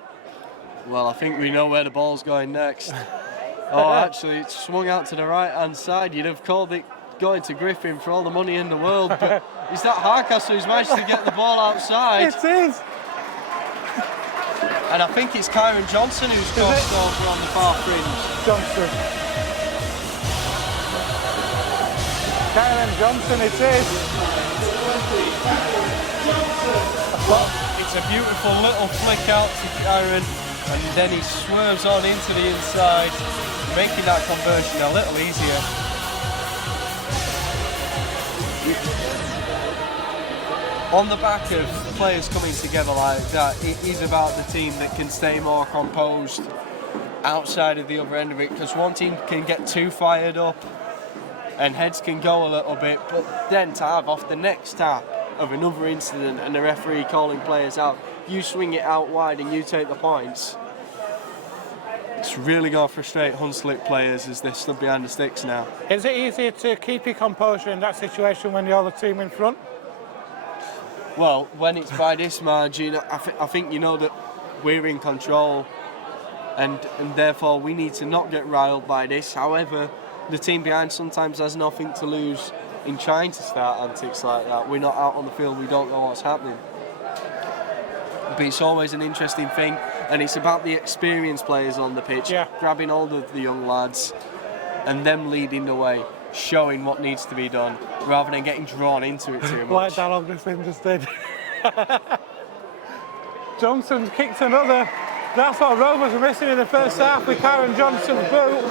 Well, I think we know where the ball's going next. Oh, actually, it's swung out to the right-hand side. You'd have called it going to Griffin for all the money in the world, but is that Harcastle who's managed to get the ball outside? It is. And I think it's Kyron Johnson who's crossed over on the far fringe. Johnson. Kyron Johnson it is. It's a beautiful little flick out to Kyron, and then he swerves on into the inside, making that conversion a little easier. On the back of players coming together like that, it is about the team that can stay more composed outside of the other end of it, because one team can get too fired up and heads can go a little bit, but then to have off the next tap of another incident and the referee calling players out, you swing it out wide and you take the points. It's really going to frustrate Hunslet players as they stood behind the sticks now. Is it easier to keep your composure in that situation when you're the team in front? Well, when it's by this margin, I think you know that we're in control, and therefore we need to not get riled by this. However, the team behind sometimes has nothing to lose in trying to start antics like that. We're not out on the field, we don't know what's happening. But it's always an interesting thing, and it's about the experienced players on the pitch, grabbing hold of the young lads and them leading the way, showing what needs to be done, rather than getting drawn into it too much. Like Darryl Griffin just did. Johnson kicked another. That's what Rovers were missing in the first half with Karen Johnson's boot.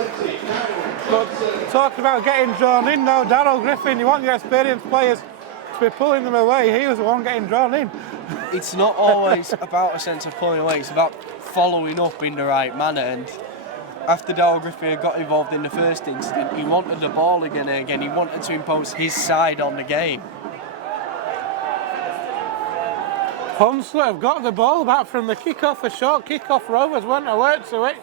But talking about getting drawn in now, Darryl Griffin, you want your experienced players to be pulling them away. He was the one getting drawn in. It's not always about a sense of pulling away, it's about following up in the right manner. And after Darryl Griffin had got involved in the first incident, he wanted the ball again and again. He wanted to impose his side on the game. Hunslet have got the ball back from the kick-off, a short kick-off. Rovers weren't alert to it.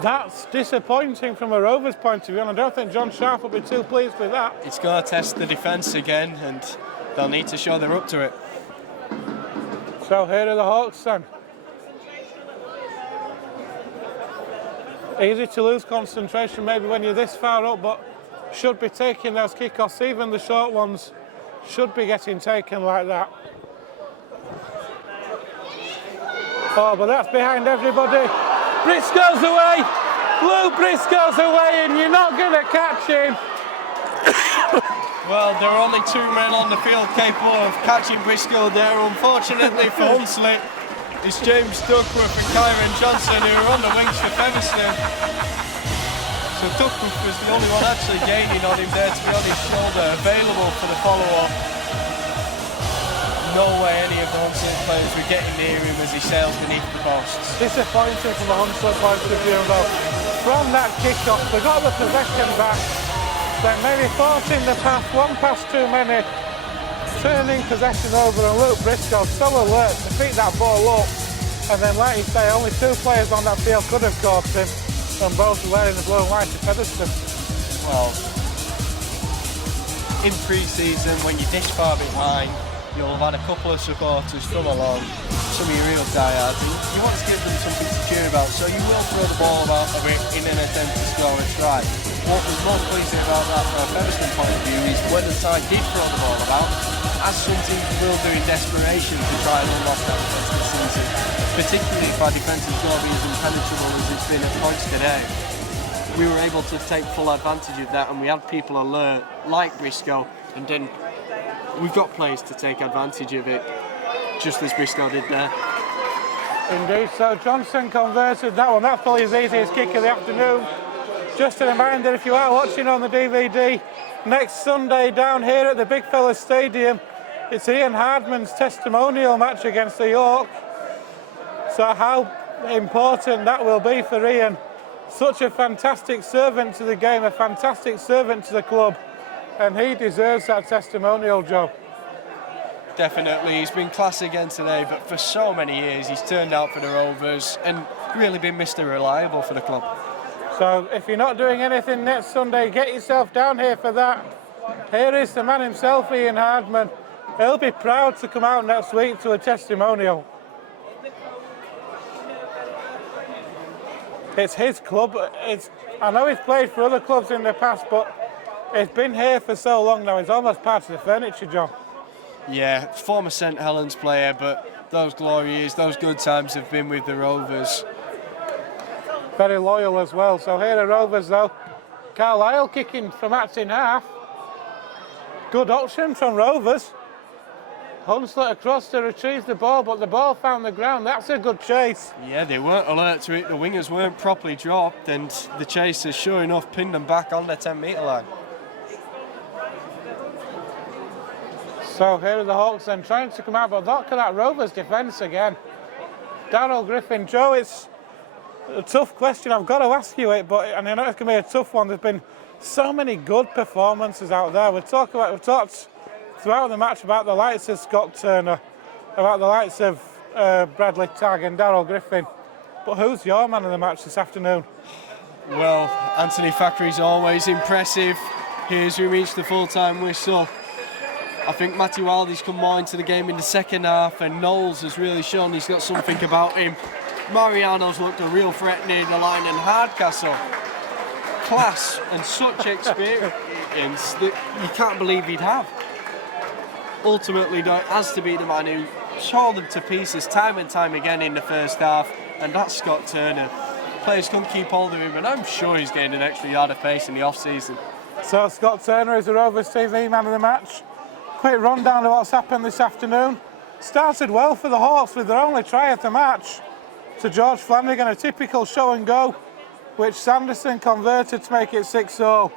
That's disappointing from a Rovers point of view, and I don't think John Sharp will be too pleased with that. It's going to test the defence again, and they'll need to show they're up to it. So here are the Hawks then. Easy to lose concentration maybe when you're this far up, but should be taking those kick-offs, even the short ones should be getting taken like that. Oh, but that's behind everybody. Briscoe's away. Lou Briscoe's away, and you're not going to catch him. Well, there are only two men on the field capable of catching Briscoe there. Unfortunately for Hunslet, it's James Duckworth and Kyron Johnson who are on the wings for Featherstone. So Duckworth was the only one actually gaining on him there to be on his shoulder, available for the follow-up. No way any of the Hunslet players were getting near him as he sailed beneath the posts. Disappointing from the Hunslet point of view though. From that kick-off, they got the possession back, then maybe forcing the pass, one pass too many, turning possession over, and Luke Briscoe so alert to pick that ball up, and then like you say, only two players on that field could have caught him, and both were wearing the blue and white of Featherstone. Well, in pre-season, when you're this far behind, you'll have had a couple of supporters come along, some of your real diehards, and you want to give them something to cheer about, so you will throw the ball about a bit in an attempt to score a try. What was most pleasing about that from a Featherstone point of view is when the side did throw the ball about, as some teams will do in desperation to try and unlock that defence this season, particularly if our defence is going to be as impenetrable as it's been at points today. We were able to take full advantage of that, and we had people alert, like Briscoe, and then we've got players to take advantage of it, just as Briscoe did there. Indeed, so Johnson converted that one. That's probably his easiest kick of the afternoon. Just a reminder, if you are watching on the DVD, next Sunday down here at the Big Fella Stadium, it's Ian Hardman's testimonial match against the York. So how important that will be for Ian. Such a fantastic servant to the game, a fantastic servant to the club, and he deserves that testimonial job. Definitely, he's been class again today, but for so many years he's turned out for the Rovers and really been Mr. Reliable for the club. So if you're not doing anything next Sunday, get yourself down here for that. Here is the man himself, Ian Hardman. He'll be proud to come out next week to a testimonial. It's his club. I know he's played for other clubs in the past, but he's been here for so long now, he's almost part of the furniture, John. Yeah, former St Helens player, but those glory years, those good times have been with the Rovers. Very loyal as well. So here are Rovers though. Carlisle kicking from in half. Good option from Rovers. Hunslet across to retrieve the ball, but the ball found the ground. That's a good chase. Yeah, they weren't alert to it. The wingers weren't properly dropped, and the chasers, sure enough, pinned them back on their 10-metre line. So here are the Hawks then trying to come out, but look at that Rovers defence again. Darryl Griffin. Joe, it's a tough question. I've got to ask you it, but and I know it's going to be a tough one. There's been so many good performances out there. We've talked throughout the match about the likes of Scott Turner, about the likes of Bradley Tagg and Darryl Griffin. But who's your man of the match this afternoon? Well, Anthony Thackeray's always impressive. Here's we reach the full-time whistle. I think Matty Wildy's come more into the game in the second half, and Knowles has really shown he's got something about him. Mariano's looked a real threat near the line, and Hardcastle, class and such experience that you can't believe he'd have. Ultimately, though, it has to be the man who tore them to pieces time and time again in the first half, and that's Scott Turner. Players couldn't keep hold of him, and I'm sure he's gained an extra yard of pace in the off-season. So Scott Turner is the Rovers TV man of the match. Quick rundown of what's happened this afternoon. Started well for the Hawks with their only try at the match to George Flanagan, a typical show and go, which Sanderson converted to make it 6-0.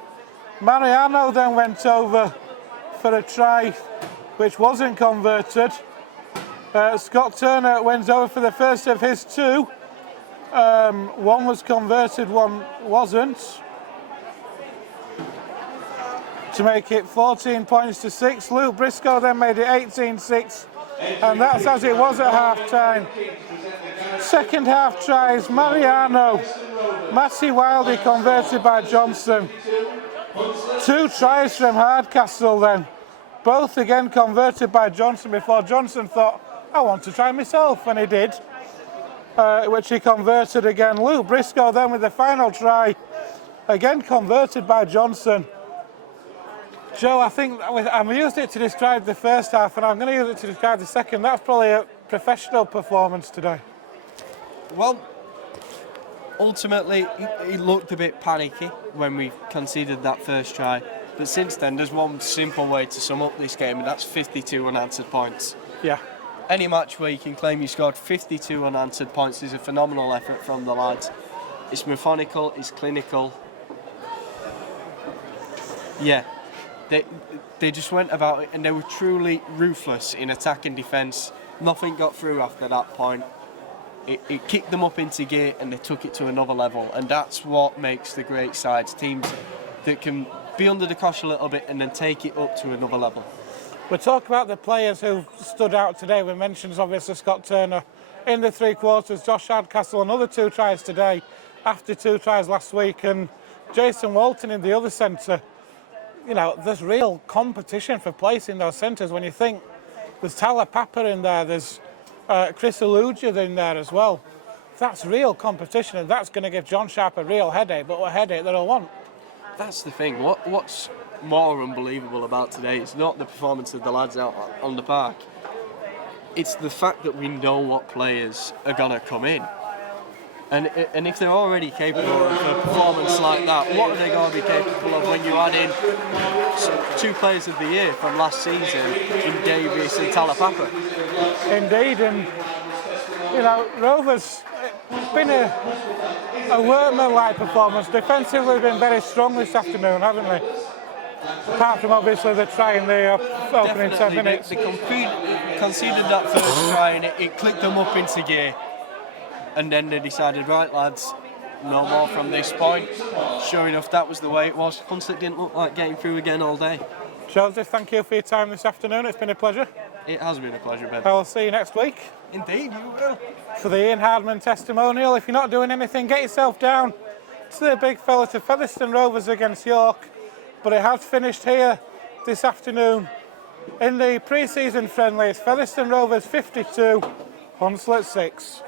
Mariano then went over for a try which wasn't converted. Scott Turner went over for the first of his two. One was converted, one wasn't, to make it 14 points to 6. Luke Briscoe then made it 18-6, and that's as it was at half-time. Second half tries, Mariano, Matty Wildy converted by Johnson. Two tries from Hardcastle then, both again converted by Johnson before Johnson thought, I want to try myself, and he did, which he converted again. Luke Briscoe then with the final try, again converted by Johnson. Joe, I think I've used it to describe the first half, and I'm going to use it to describe the second. That's probably a professional performance today. Well, ultimately, he looked a bit panicky when we conceded that first try. But since then, there's one simple way to sum up this game, and that's 52 unanswered points. Yeah. Any match where you can claim you scored 52 unanswered points is a phenomenal effort from the lads. It's methodical, it's clinical. Yeah. They just went about it, and they were truly ruthless in attack and defence. Nothing got through after that point. It kicked them up into gear, and they took it to another level, and that's what makes the great sides, teams that can be under the cosh a little bit and then take it up to another level. We'll talk about the players who stood out today. We mentioned obviously Scott Turner in the three quarters, Josh Hardcastle, another two tries today after two tries last week, and Jason Walton in the other centre. You know, there's real competition for place in those centres when you think there's Tyler Papa in there, there's Chris Aluja in there as well. That's real competition, and that's going to give John Sharp a real headache, but a headache that he'll want. That's the thing. What's more unbelievable about today is not the performance of the lads out on the park. It's the fact that we know what players are going to come in. And if they're already capable of a performance like that, what are they going to be capable of when you add in two players of the year from last season in Davies and Talapapa? Indeed, and you know, Rovers, it's been a workman-like performance. Defensively, been very strong this afternoon, haven't they? Apart from obviously the try in the opening 10 minutes. They conceded that first try, and it clicked them up into gear. And then they decided, right lads, no more from this point. Sure enough, that was the way it was. Hunslet didn't look like getting through again all day. Joseph, thank you for your time this afternoon. It's been a pleasure. It has been a pleasure, Ben. I'll see you next week. Indeed, you will. For the Ian Hardman testimonial, if you're not doing anything, get yourself down to the big fella to Featherstone Rovers against York. But it has finished here this afternoon in the pre-season friendly. It's Featherstone Rovers 52, Hunslet 6.